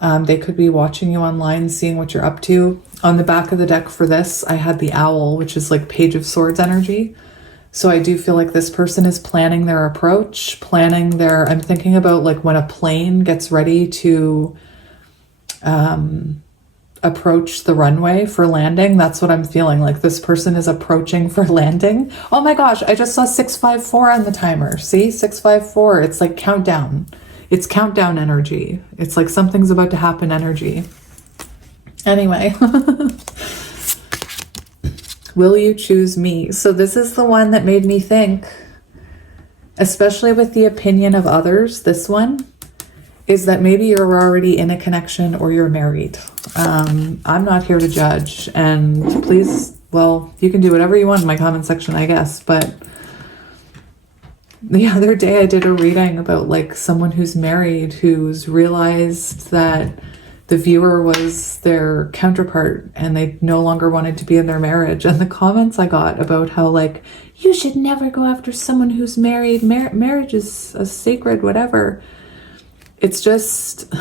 They could be watching you online, seeing what you're up to. On the back of the deck for this, I had the owl, which is like Page of Swords energy. So I do feel like this person is planning their approach, I'm thinking about like when a plane gets ready to approach the runway for landing. That's what I'm feeling. Like this person is approaching for landing. Oh my gosh, I just saw 654 on the timer. See, 654. It's like countdown. It's countdown energy. It's like something's about to happen energy. Anyway. Will you choose me? So this is the one that made me think, especially with the opinion of others, this one, is that maybe you're already in a connection or you're married. I'm not here to judge. And please, well, you can do whatever you want in my comment section, I guess. But the other day I did a reading about like someone who's married who's realized that the viewer was their counterpart and they no longer wanted to be in their marriage. And the comments I got about how like, you should never go after someone who's married. Marriage is a sacred whatever. It's just,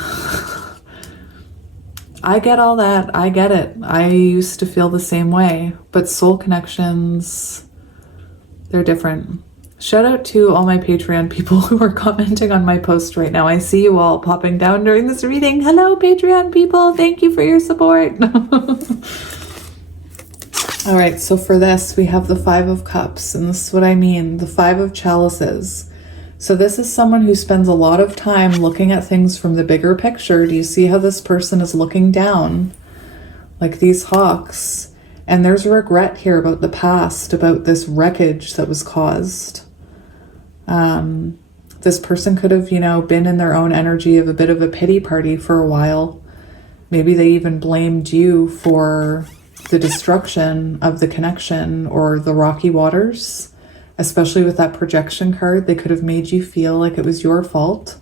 I get all that. I get it. I used to feel the same way, but soul connections, they're different. Shout out to all my Patreon people who are commenting on my post right now. I see you all popping down during this reading. Hello, Patreon people. Thank you for your support. All right, so for this, we have the 5 of Cups, and this is what I mean, the 5 of Chalices. So this is someone who spends a lot of time looking at things from the bigger picture. Do you see how this person is looking down? Like these hawks. And there's regret here about the past, about this wreckage that was caused. This person could have, you know, been in their own energy of a bit of a pity party for a while. Maybe they even blamed you for the destruction of the connection or the rocky waters, especially with that projection card. They could have made you feel like it was your fault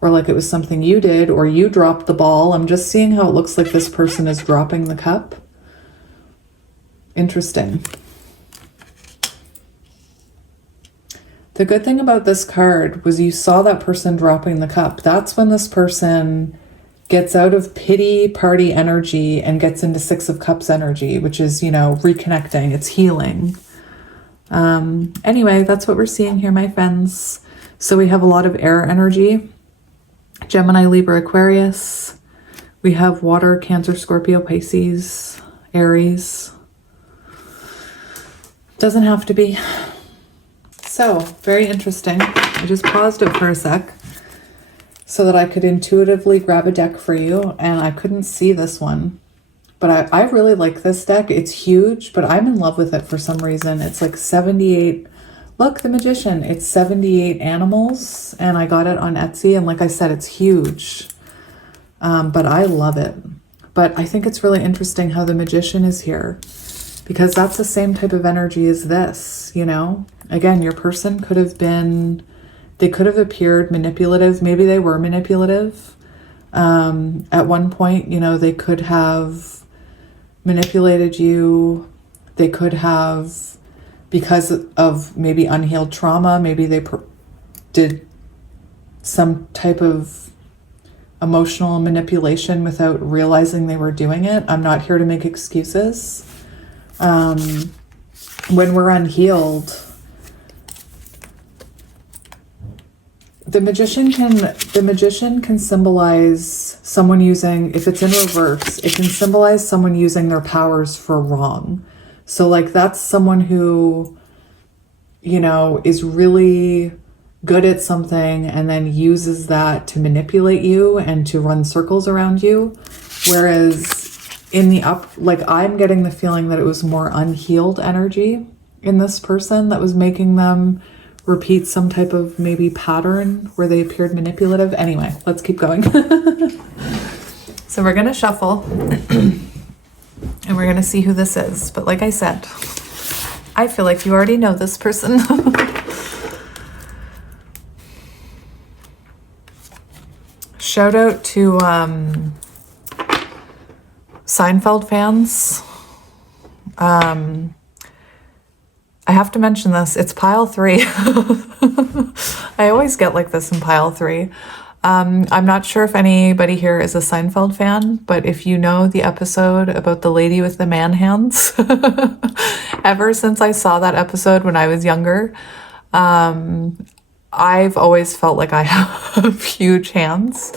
or like it was something you did or you dropped the ball. I'm just seeing how it looks like this person is dropping the cup. Interesting. The good thing about this card was you saw that person dropping the cup. That's when this person gets out of pity party energy and gets into 6 of Cups energy, which is, you know, reconnecting. It's healing. Anyway, that's what we're seeing here, my friends. So we have a lot of air energy. Gemini, Libra, Aquarius. We have water, Cancer, Scorpio, Pisces, Aries. Doesn't have to be. So, very interesting. I just paused it for a sec so that I could intuitively grab a deck for you, and I couldn't see this one. But I really like this deck. It's huge, but I'm in love with it for some reason. It's like 78. Look, the Magician. It's 78 animals, and I got it on Etsy, and like I said, it's huge. But I love it. But I think it's really interesting how the Magician is here, because that's the same type of energy as this, you know? Again, your person could have been, they could have appeared manipulative. Maybe they were manipulative. At one point, you know, they could have manipulated you. They could have, because of maybe unhealed trauma, maybe they did some type of emotional manipulation without realizing they were doing it. I'm not here to make excuses. When we're unhealed, the magician can symbolize someone using, if it's in reverse, it can symbolize someone using their powers for wrong. So like that's someone who, you know, is really good at something and then uses that to manipulate you and to run circles around you. Whereas in the like I'm getting the feeling that it was more unhealed energy in this person that was making them repeat some type of maybe pattern where they appeared manipulative. Anyway, let's keep going. So we're going to shuffle and we're going to see who this is. But like I said, I feel like you already know this person. Shout out to Seinfeld fans. I have to mention this. It's pile 3. I always get like this in pile 3. I'm not sure if anybody here is a Seinfeld fan, but if you know the episode about the lady with the man hands, ever since I saw that episode when I was younger, I've always felt like I have huge hands.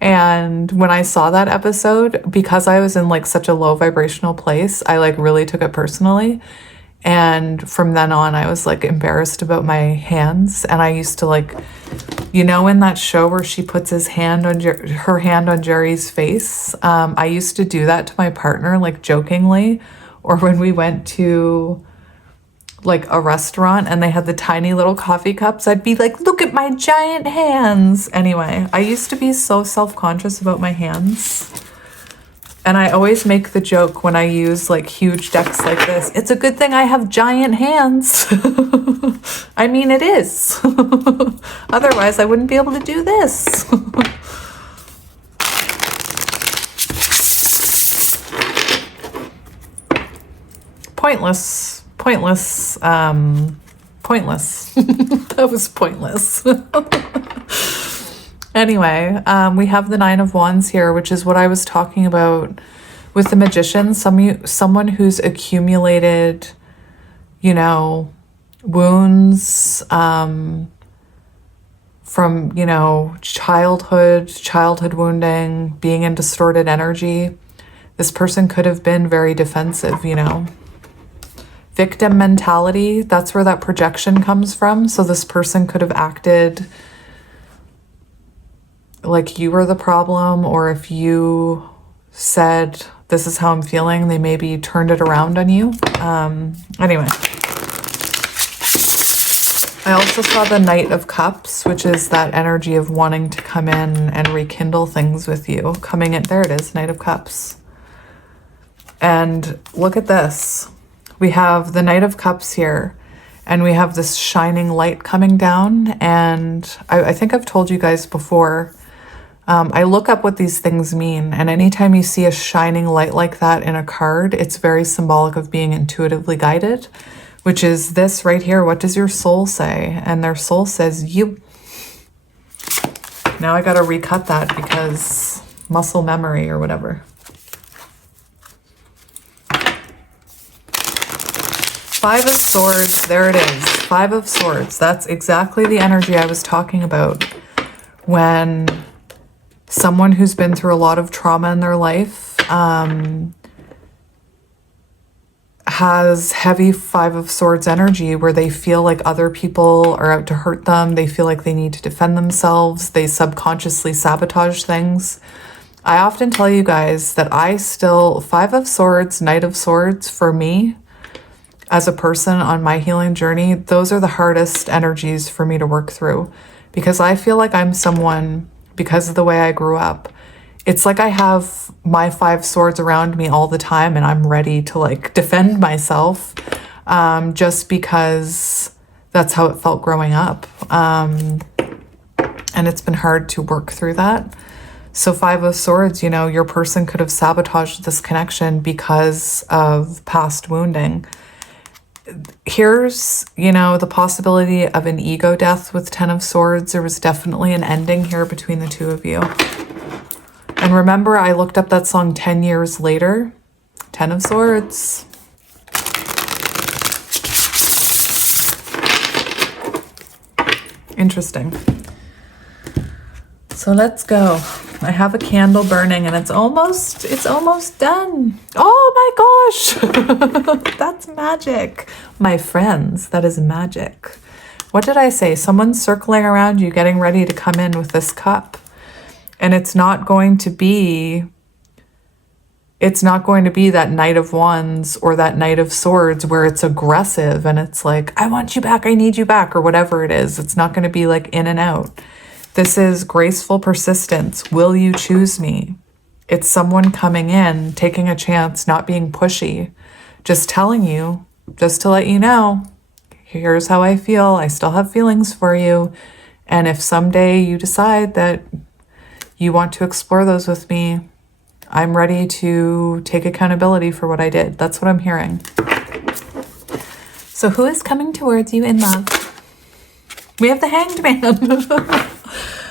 And when I saw that episode, because I was in like such a low vibrational place, I like really took it personally. And from then on, I was like embarrassed about my hands. And I used to like, you know, in that show where she puts her hand on Jerry's face, I used to do that to my partner, like jokingly, or when we went to like a restaurant and they had the tiny little coffee cups, I'd be like, look at my giant hands. Anyway, I used to be so self-conscious about my hands. And I always make the joke when I use like huge decks like this, it's a good thing I have giant hands. I mean, it is. Otherwise, I wouldn't be able to do this. Pointless. That was pointless. Anyway, we have the 9 of Wands here, which is what I was talking about with the Magician. Someone who's accumulated, you know, wounds from, you know, childhood wounding, being in distorted energy. This person could have been very defensive, you know. Victim mentality, that's where that projection comes from. So this person could have acted like you were the problem, or if you said, this is how I'm feeling, they maybe turned it around on you. Anyway. I also saw the Knight of Cups, which is that energy of wanting to come in and rekindle things with you. Coming in, there it is, Knight of Cups. And look at this. We have the Knight of Cups here, and we have this shining light coming down. And I think I've told you guys before, I look up what these things mean, and anytime you see a shining light like that in a card, it's very symbolic of being intuitively guided, which is this right here. What does your soul say? And their soul says you. Now I got to recut that because muscle memory or whatever. Five of Swords, there it is. 5 of Swords. That's exactly the energy I was talking about when someone who's been through a lot of trauma in their life has heavy 5 of Swords energy where they feel like other people are out to hurt them. They feel like they need to defend themselves. They subconsciously sabotage things. I often tell you guys that 5 of Swords, Knight of Swords, for me, as a person on my healing journey, those are the hardest energies for me to work through, because I feel like I'm someone, because of the way I grew up, it's like I have my 5 swords around me all the time and I'm ready to like defend myself, just because that's how it felt growing up. And it's been hard to work through that. So 5 of Swords, you know, your person could have sabotaged this connection because of past wounding. Here's, you know, the possibility of an ego death with 10 of Swords. There was definitely an ending here between the two of you. And remember, I looked up that song 10 years later. 10 of Swords. Interesting. So let's go. I have a candle burning and it's almost done. Oh my gosh. That's magic. My friends, that is magic. What did I say? Someone's circling around you, getting ready to come in with this cup. And it's not going to be that Knight of Wands or that Knight of Swords where it's aggressive and it's like, I want you back, I need you back, or whatever it is. It's not going to be like in and out. This is graceful persistence. Will you choose me? It's someone coming in, taking a chance, not being pushy, just telling you, just to let you know, here's how I feel. I still have feelings for you. And if someday you decide that you want to explore those with me, I'm ready to take accountability for what I did. That's what I'm hearing. So who is coming towards you in love? We have the Hanged Man.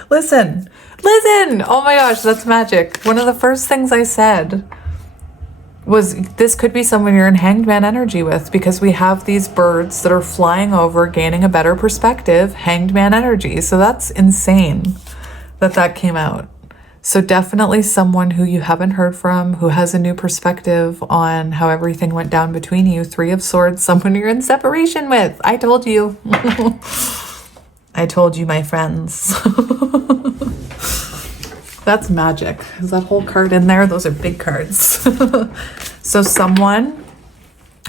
Listen. Oh my gosh, that's magic. One of the first things I said was this could be someone you're in Hanged Man energy with, because we have these birds that are flying over, gaining a better perspective, Hanged Man energy. So that's insane that came out. So definitely someone who you haven't heard from, who has a new perspective on how everything went down between you. 3 of Swords, someone you're in separation with. I told you. I told you, my friends. That's magic. Is that whole card in there? Those are big cards. So someone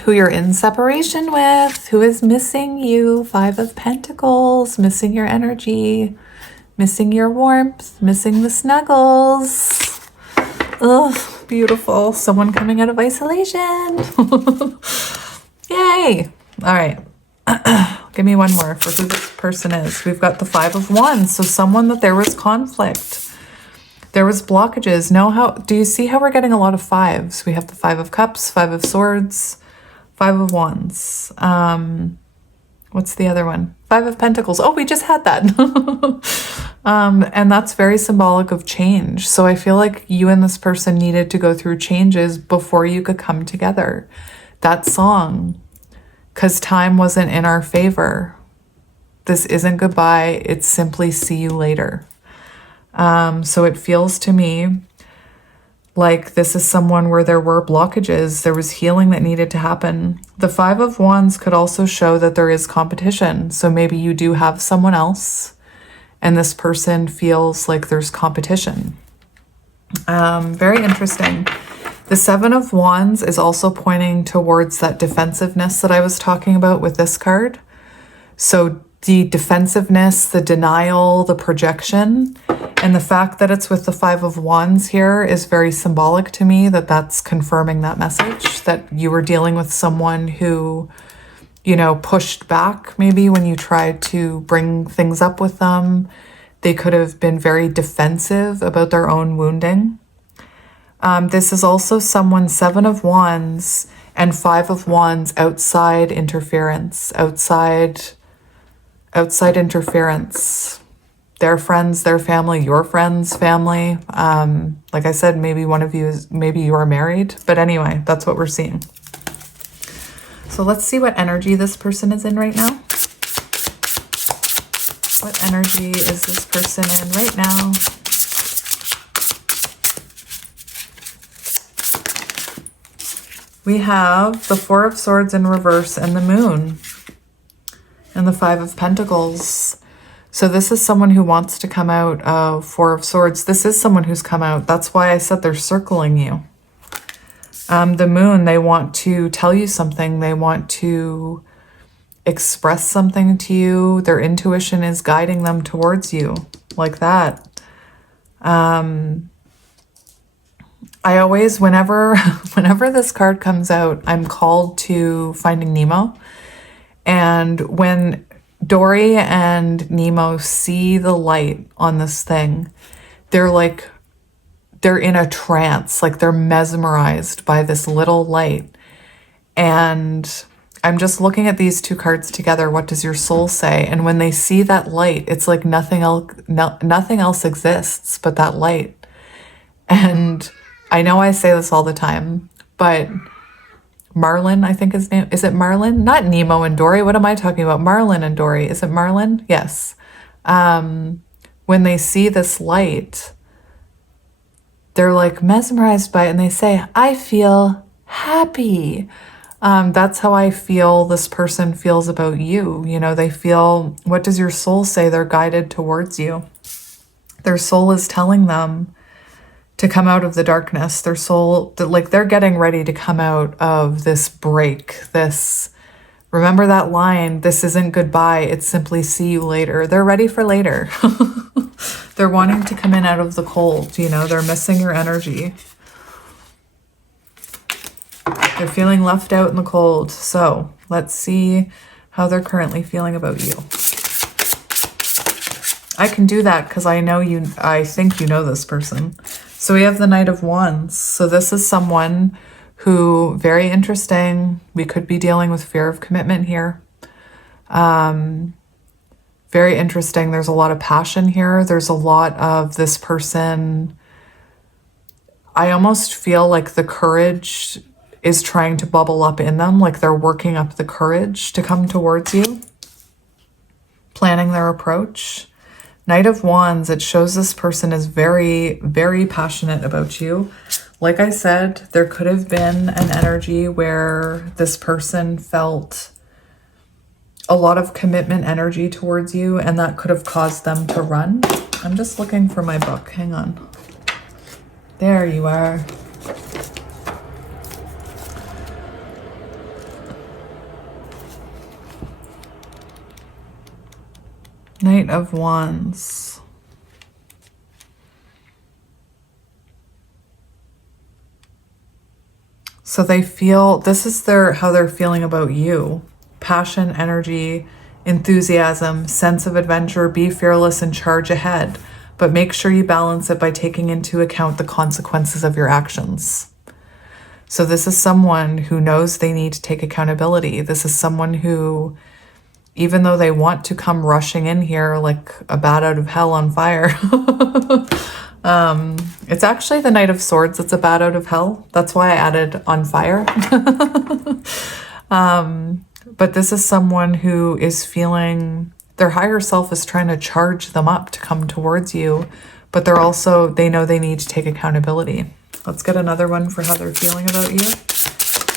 who you're in separation with, who is missing you. 5 of Pentacles, missing your energy, missing your warmth, missing the snuggles. Ugh, beautiful. Someone coming out of isolation. Yay. All right. Give me one more for who this person is. We've got the 5 of Wands. So someone that there was conflict. There was blockages. Do you see how we're getting a lot of 5s? We have the 5 of Cups, 5 of Swords, 5 of Wands. What's the other one? 5 of Pentacles. Oh, we just had that. And that's very symbolic of change. So I feel like you and this person needed to go through changes before you could come together. That song, because time wasn't in our favor. This isn't goodbye. It's simply see you later. So it feels to me like this is someone where there were blockages. There was healing that needed to happen. The 5 of Wands could also show that there is competition. So maybe you do have someone else and this person feels like there's competition. Very interesting. The 7 of Wands is also pointing towards that defensiveness that I was talking about with this card. So the defensiveness, the denial, the projection, and the fact that it's with the 5 of Wands here is very symbolic to me, that's confirming that message, that you were dealing with someone who, you know, pushed back maybe when you tried to bring things up with them. They could have been very defensive about their own wounding. This is also someone, 7 of Wands and 5 of Wands, outside interference, outside interference. Their friends, their family, your friends' family. Like I said, maybe one of you maybe you are married. But anyway, that's what we're seeing. So let's see what energy this person is in right now. What energy is this person in right now? We have the 4 of Swords in reverse and the Moon and the 5 of Pentacles. So this is someone who wants to come out of 4 of Swords. This is someone who's come out. That's why I said they're circling you. The Moon, they want to tell you something. They want to express something to you. Their intuition is guiding them towards you like that. I always, whenever this card comes out, I'm called to Finding Nemo. And when Dory and Nemo see the light on this thing, they're in a trance, like they're mesmerized by this little light. And I'm just looking at these 2 cards together. What does your soul say? And when they see that light, it's like nothing else exists but that light. And I know I say this all the time, but Marlin, I think his name, is it Marlin? Not Nemo and Dory. What am I talking about? Marlin and Dory. Is it Marlin? Yes. When they see this light, they're like mesmerized by it and they say, I feel happy. That's how I feel this person feels about you. You know, they feel, what does your soul say? They're guided towards you. Their soul is telling them to come out of the darkness. Their soul, like they're getting ready to come out of this break. This, remember that line, this isn't goodbye, it's simply see you later. They're ready for later. They're wanting to come in out of the cold, you know, they're missing your energy. They're feeling left out in the cold. So let's see how they're currently feeling about you. I can do that because I know you, I think you know this person. So we have the Knight of Wands. So this is someone who, very interesting. We could be dealing with fear of commitment here. Very interesting. There's a lot of passion here. There's a lot of this person. I almost feel like the courage is trying to bubble up in them, like they're working up the courage to come towards you, planning their approach. Knight of Wands, it shows this person is very, very passionate about you. Like I said, there could have been an energy where this person felt a lot of commitment energy towards you, and that could have caused them to run. I'm just looking for my book. Hang on. There you are. Knight of Wands. So they feel, this is how they're feeling about you. Passion, energy, enthusiasm, sense of adventure, be fearless and charge ahead. But make sure you balance it by taking into account the consequences of your actions. So this is someone who knows they need to take accountability. This is someone who, even though they want to come rushing in here like a bat out of hell on fire, it's actually the Knight of Swords. It's a bat out of hell. That's why I added on fire. But this is someone who is feeling their higher self is trying to charge them up to come towards you, but they're also, they know they need to take accountability. Let's get another one for how they're feeling about you.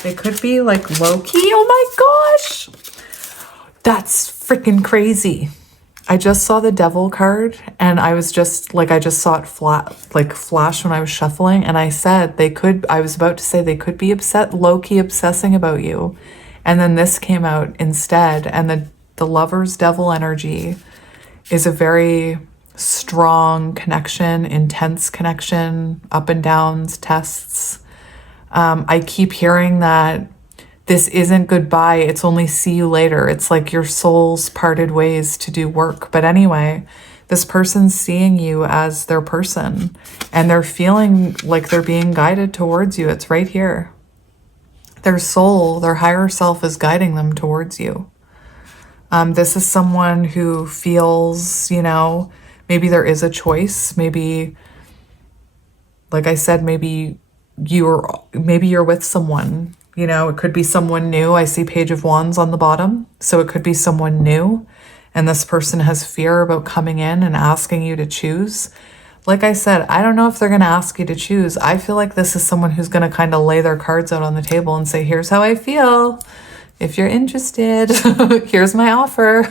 They could be like low-key. Oh my gosh. That's freaking crazy. I just saw the Devil card and I was just like, I just saw it flash when I was shuffling, and I said I was about to say they could be low-key obsessing about you. And then this came out instead, and the Lover's Devil energy is a very strong connection, intense connection, up and downs, tests. I keep hearing that this isn't goodbye, it's only see you later. It's like your souls parted ways to do work. But anyway, this person's seeing you as their person, and they're feeling like they're being guided towards you. It's right here. Their soul, their higher self is guiding them towards you. This is someone who feels, you know, maybe there is a choice. Maybe, like I said, maybe you're with someone, you know, it could be someone new. I see Page of Wands on the bottom. So it could be someone new, and this person has fear about coming in and asking you to choose. Like I said, I don't know if they're going to ask you to choose. I feel like this is someone who's going to kind of lay their cards out on the table and say, here's how I feel. If you're interested, here's my offer.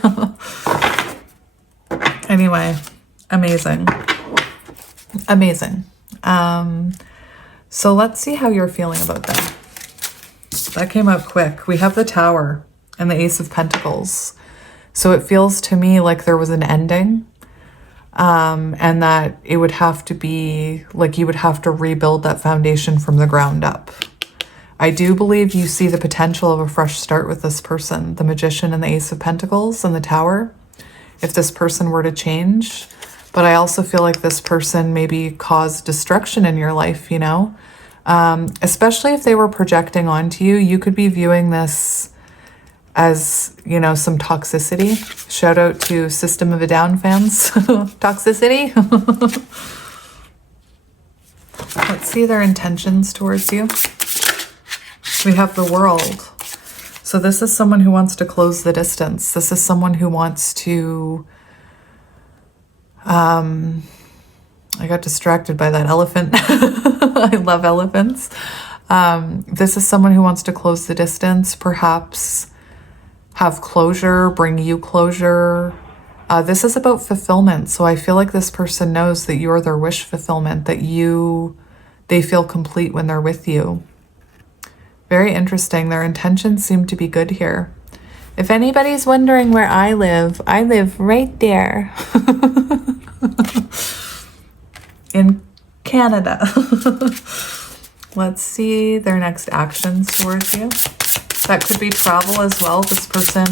Anyway, amazing. Amazing. So let's see how you're feeling about them. That came out quick. We have the Tower and the Ace of Pentacles. So it feels to me like there was an ending. And that it would have to be like you would have to rebuild that foundation from the ground up. I do believe you see the potential of a fresh start with this person, the Magician and the Ace of Pentacles and the Tower, if this person were to change. But I also feel like this person maybe caused destruction in your life, you know, especially if they were projecting onto you. You could be viewing this as, you know, some toxicity. Shout out to System of a Down fans. Toxicity. Let's see their intentions towards you. We have the World. So this is someone who wants to close the distance. This is someone who wants to... I got distracted by that elephant. I love elephants. This is someone who wants to close the distance, perhaps have closure, bring you closure. This is about fulfillment. So I feel like this person knows that you're their wish fulfillment, that they feel complete when they're with you. Very interesting. Their intentions seem to be good here. If anybody's wondering where I live right there in Canada. Let's see their next actions towards you. That could be travel as well. This person,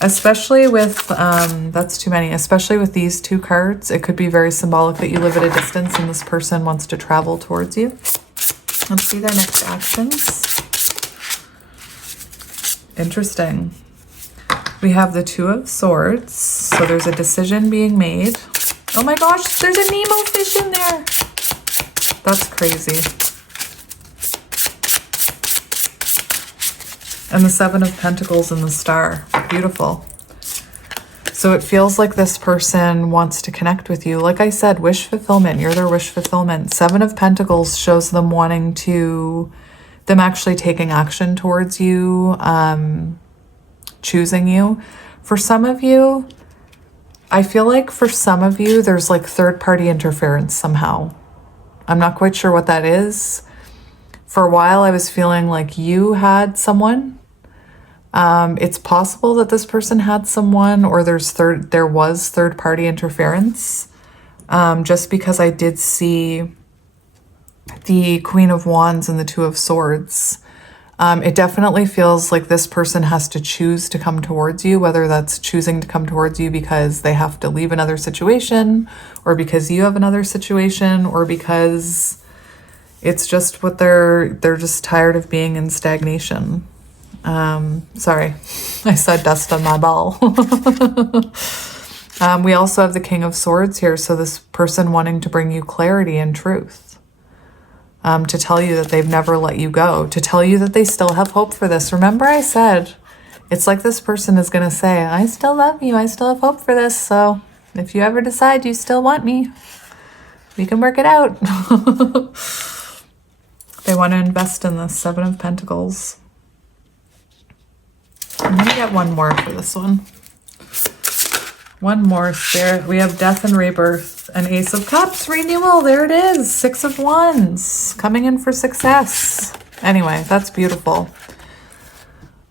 especially with, that's too many, especially with these two cards, it could be very symbolic that you live at a distance and this person wants to travel towards you. Let's see their next actions. Interesting. We have the Two of Swords. So there's a decision being made. Oh my gosh, there's a Nemo fish in there. That's crazy. And the Seven of Pentacles and the Star. Beautiful. So it feels like this person wants to connect with you. Like I said, wish fulfillment. You're their wish fulfillment. Seven of Pentacles shows them wanting to, them actually taking action towards you, choosing you. For some of you, I feel like for some of you, there's like third-party interference somehow. I'm not quite sure what that is. For a while, I was feeling like you had someone. It's possible that this person had someone, or there was third-party interference. Just because I did see the Queen of Wands and the Two of Swords. It definitely feels like this person has to choose to come towards you, whether that's choosing to come towards you because they have to leave another situation, or because you have another situation, or because it's just what they're just tired of being in stagnation. Sorry, I saw dust on my ball. We also have the King of Swords here. So this person wanting to bring you clarity and truth. To tell you that they've never let you go, to tell you that they still have hope for this. Remember I said, it's like this person is going to say, I still love you, I still have hope for this, so if you ever decide you still want me, we can work it out. They want to invest in this Seven of Pentacles. I'm going to get one more for this one. One more, Spirit. We have Death and Rebirth, an Ace of Cups, renewal. There it is. Six of Wands, coming in for success. Anyway, that's beautiful.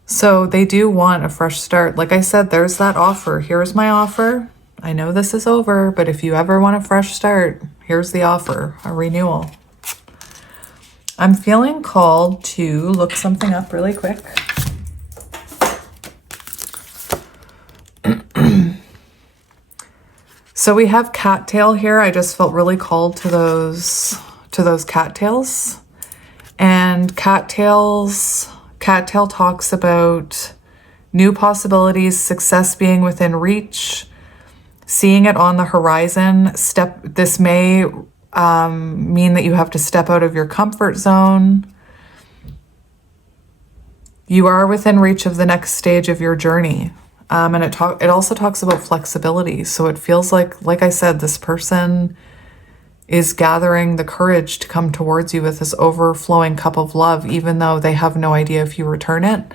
So they do want a fresh start. Like I said, there's that offer. Here's my offer. I know this is over, but if you ever want a fresh start, here's the offer, a renewal. I'm feeling called to look something up really quick. So we have cattail here. I just felt really called to those cattails. And cattail talks about new possibilities, success being within reach, seeing it on the horizon. This may mean that you have to step out of your comfort zone. You are within reach of the next stage of your journey. And it also talks about flexibility. So it feels like I said, this person is gathering the courage to come towards you with this overflowing cup of love, even though they have no idea if you return it.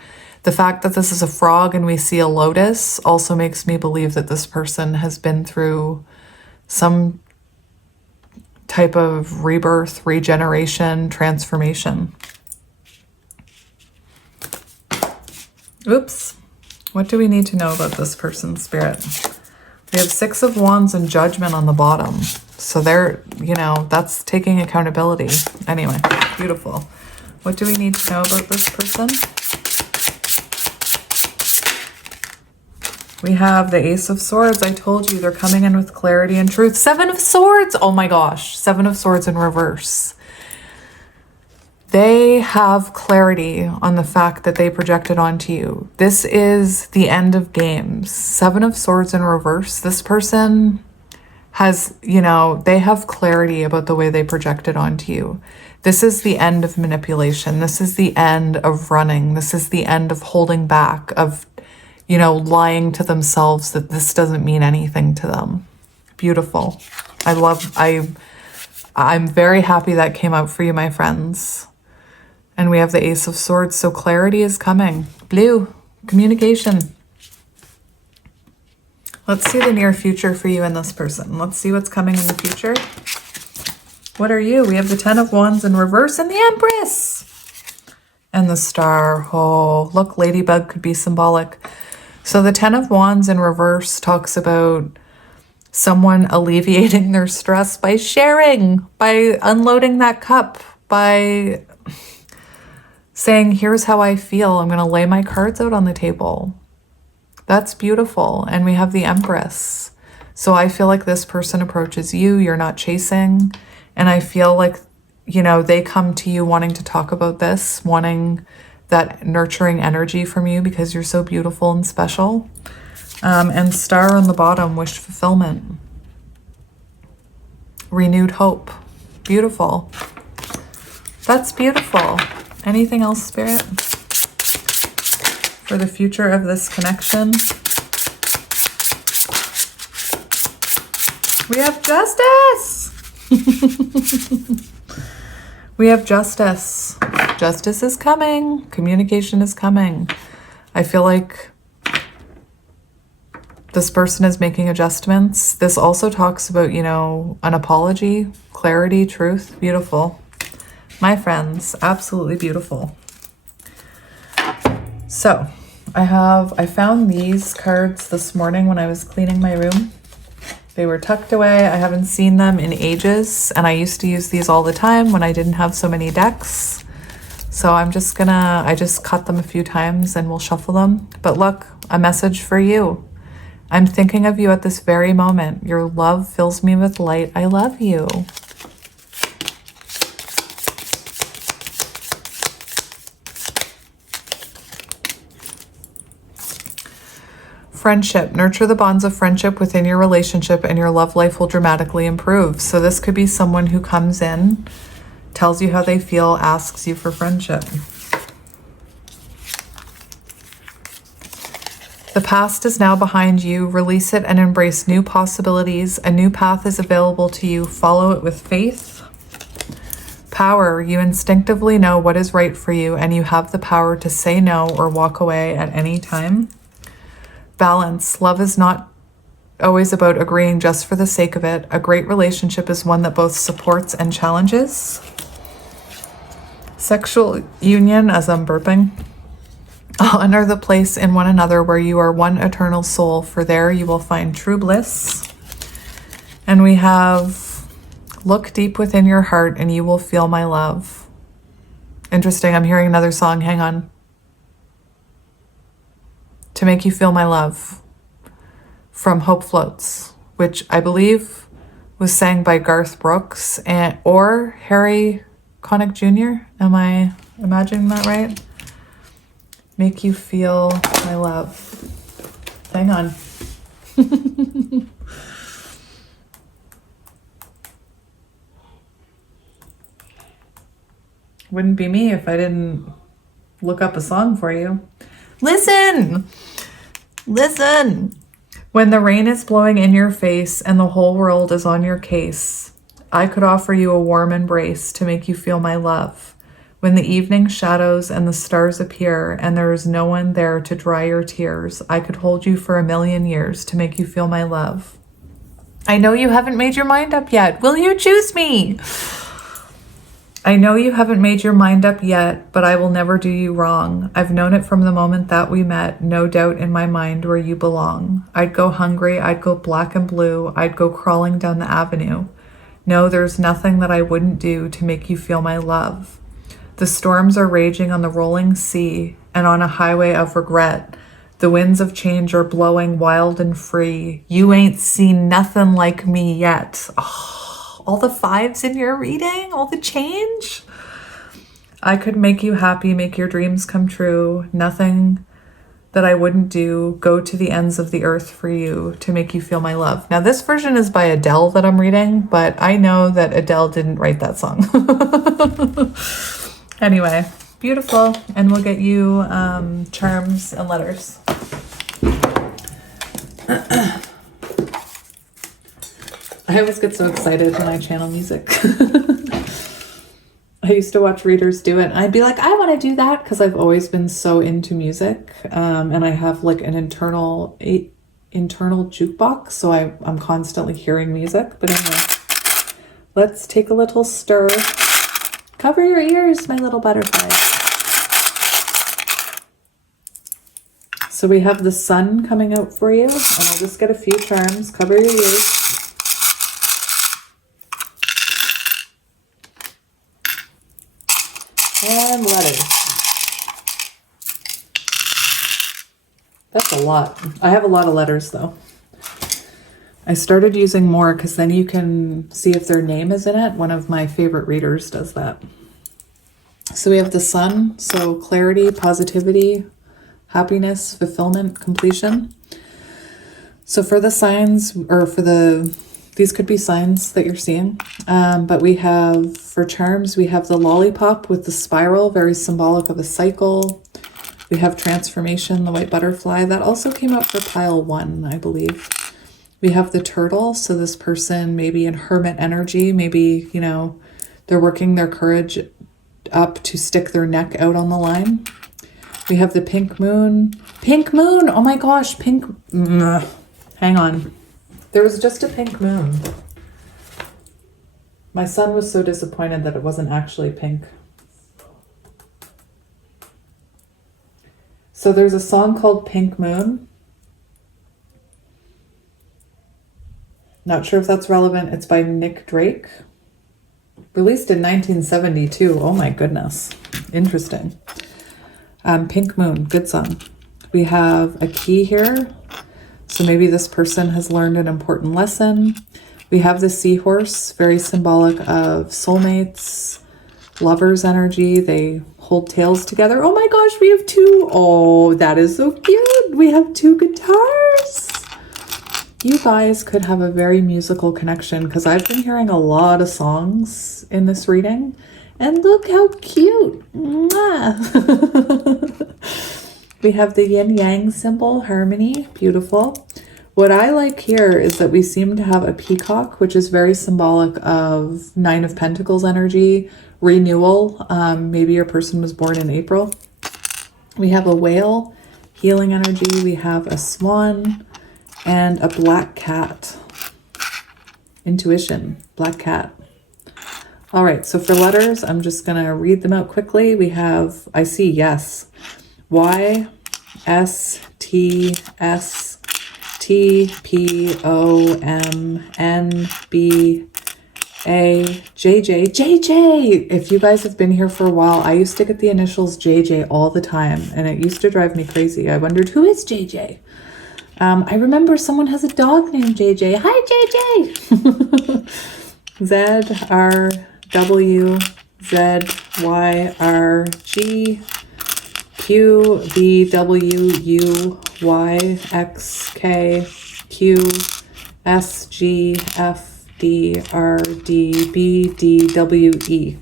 The fact that this is a frog and we see a lotus also makes me believe that this person has been through some type of rebirth, regeneration, transformation. Oops. What do we need to know about this person's spirit? We have Six of Wands and Judgment on the bottom. So they're, that's taking accountability. Anyway, beautiful. What do we need to know about this person? We have the Ace of Swords. I told you they're coming in with clarity and truth. Seven of Swords. Oh my gosh. Seven of Swords in reverse. They have clarity on the fact that they projected onto you. This is the end of games. Seven of Swords in reverse. This person has, they have clarity about the way they projected onto you. This is the end of manipulation. This is the end of running. This is the end of holding back, of, lying to themselves that this doesn't mean anything to them. Beautiful. I'm very happy that came out for you, my friends. And we have the Ace of Swords, so clarity is coming. Blue, communication. Let's see the near future for you and this person. Let's see what's coming in the future. What are you? We have the 10 of Wands in reverse and the Empress. And the Star. Oh, look, Ladybug could be symbolic. So the 10 of Wands in reverse talks about someone alleviating their stress by sharing, by unloading that cup, by saying, here's how I feel. I'm going to lay my cards out on the table. That's beautiful. And we have the Empress. So I feel like this person approaches you. You're not chasing. And I feel like, you know, they come to you wanting to talk about this, wanting that nurturing energy from you because you're so beautiful and special. And Star on the bottom, wish fulfillment. Renewed hope. Beautiful. That's beautiful. Anything else, Spirit? For the future of this connection. We have justice. We have justice. Justice is coming. Communication is coming. I feel like this person is making adjustments. This also talks about, you know, an apology, clarity, truth. Beautiful. My friends, absolutely beautiful. So I found these cards this morning when I was cleaning my room. They were tucked away. I haven't seen them in ages, and I used to use these all the time when I didn't have so many decks. So I just cut them a few times and we'll shuffle them. But look, a message for you. I'm thinking of you at this very moment. Your love fills me with light. I love you. Friendship. Nurture the bonds of friendship within your relationship and your love life will dramatically improve. So this could be someone who comes in, tells you how they feel, asks you for friendship. The past is now behind you. Release it and embrace new possibilities. A new path is available to you. Follow it with faith. Power. You instinctively know what is right for you and you have the power to say no or walk away at any time. Balance. Love is not always about agreeing just for the sake of it. A great relationship is one that both supports and challenges. Sexual union, as I'm burping. Honor the place in one another where you are one eternal soul, for there you will find true bliss. And we have look deep within your heart and you will feel my love. Interesting, I'm hearing another song. Hang on. To Make You Feel My Love from Hope Floats, which I believe was sang by Garth Brooks or Harry Connick Jr. Am I imagining that right? Make You Feel My Love. Hang on. Wouldn't be me if I didn't look up a song for you. Listen! Listen! When the rain is blowing in your face and the whole world is on your case, I could offer you a warm embrace to make you feel my love. When the evening shadows and the stars appear and there is no one there to dry your tears, I could hold you for 1,000,000 years to make you feel my love. I know you haven't made your mind up yet. Will you choose me? I know you haven't made your mind up yet, but I will never do you wrong. I've known it from the moment that we met, no doubt in my mind where you belong. I'd go hungry, I'd go black and blue, I'd go crawling down the avenue. No, there's nothing that I wouldn't do to make you feel my love. The storms are raging on the rolling sea, and on a highway of regret, the winds of change are blowing wild and free. You ain't seen nothing like me yet. Oh. All the fives in your reading, all the change. I could make you happy, make your dreams come true. Nothing that I wouldn't do. Go to the ends of the earth for you to make you feel my love. Now this version is by Adele that I'm reading, but I know that Adele didn't write that song. Anyway, beautiful. And we'll get you charms and letters. I always get so excited when I channel music. I used to watch readers do it, and I'd be like, I want to do that, because I've always been so into music, and I have like an internal jukebox, so I'm constantly hearing music. But anyway, let's take a little stir. Cover your ears, my little butterflies. So we have the sun coming out for you, and I'll just get a few charms. Cover your ears. And letters. That's a lot. I have a lot of letters though. I started using more because then you can see if their name is in it. One of my favorite readers does that. So we have the sun, so clarity, positivity, happiness, fulfillment, completion. So for the signs, or for these could be signs that you're seeing. But we have, for charms, we have the lollipop with the spiral, very symbolic of a cycle. We have transformation, the white butterfly. That also came out for pile 1, I believe. We have the turtle. So this person may be in hermit energy. Maybe, you know, they're working their courage up to stick their neck out on the line. We have the pink moon. Pink moon! Oh my gosh, pink... Hang on. There was just a pink moon. My son was so disappointed that it wasn't actually pink. So there's a song called Pink Moon. Not sure if that's relevant. It's by Nick Drake. Released in 1972. Oh my goodness. Interesting. Pink Moon, good song. We have a key here. So maybe this person has learned an important lesson. We have the seahorse, very symbolic of soulmates, lovers energy. They hold tails together. Oh my gosh, we have 2. Oh, that is so cute. We have 2 guitars. You guys could have a very musical connection, because I've been hearing a lot of songs in this reading. And look how cute. Mwah. We have the yin-yang symbol, harmony, beautiful. What I like here is that we seem to have a peacock, which is very symbolic of 9 of Pentacles energy, renewal. Maybe your person was born in April. We have a whale, healing energy. We have a swan and a black cat. Intuition, black cat. All right, so for letters, I'm just going to read them out quickly. We have, I see yes. Y, S, T, S, T, P, O, M, N, B, A, J, J, J, J. If you guys have been here for a while, I used to get the initials J, J all the time, and it used to drive me crazy. I wondered, who is J, J? I remember someone has a dog named J, J. Hi, J, J. Z, R, W, Z, Y, R, G, Q, V, W, U, Y, X, K, Q, S, G, F, D, R, D, B, D, W, E.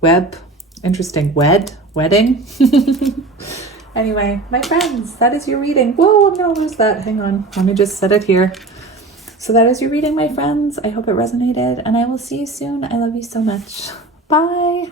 Web. Interesting. Wedding. Anyway, my friends, that is your reading. Whoa, I'm gonna lose that. Hang on. Let me just set it here. So that is your reading, my friends. I hope it resonated, and I will see you soon. I love you so much. Bye.